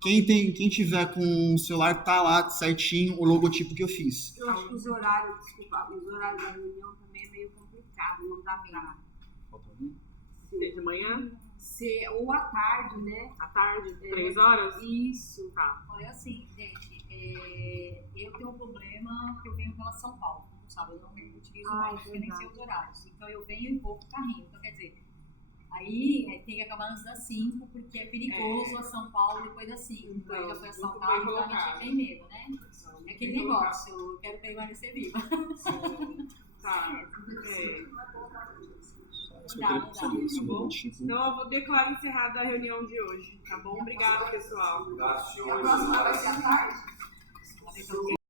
Quem tiver com o celular, tá lá certinho o logotipo que eu fiz. Eu acho que os horários da reunião também é meio complicado, não dá pra... Ser de manhã? Ou à tarde, né? À tarde? 3 horas? Isso. Tá. Olha assim, gente, eu tenho um problema que eu venho pela São Paulo, como sabe, eu não utilizo nem os horários. Então eu venho e vou pro carrinho. Então quer dizer, aí tem que acabar antes das 5, porque é perigoso a São Paulo depois das 5. Então eu já fui assaltado, então a gente tem medo, né? É aquele negócio, eu quero permanecer viva. Tá. Tá bom? Então eu vou declarar encerrada a reunião de hoje, tá bom? Obrigada, pessoal. Obrigado, senhor. A próxima vai ser à tarde?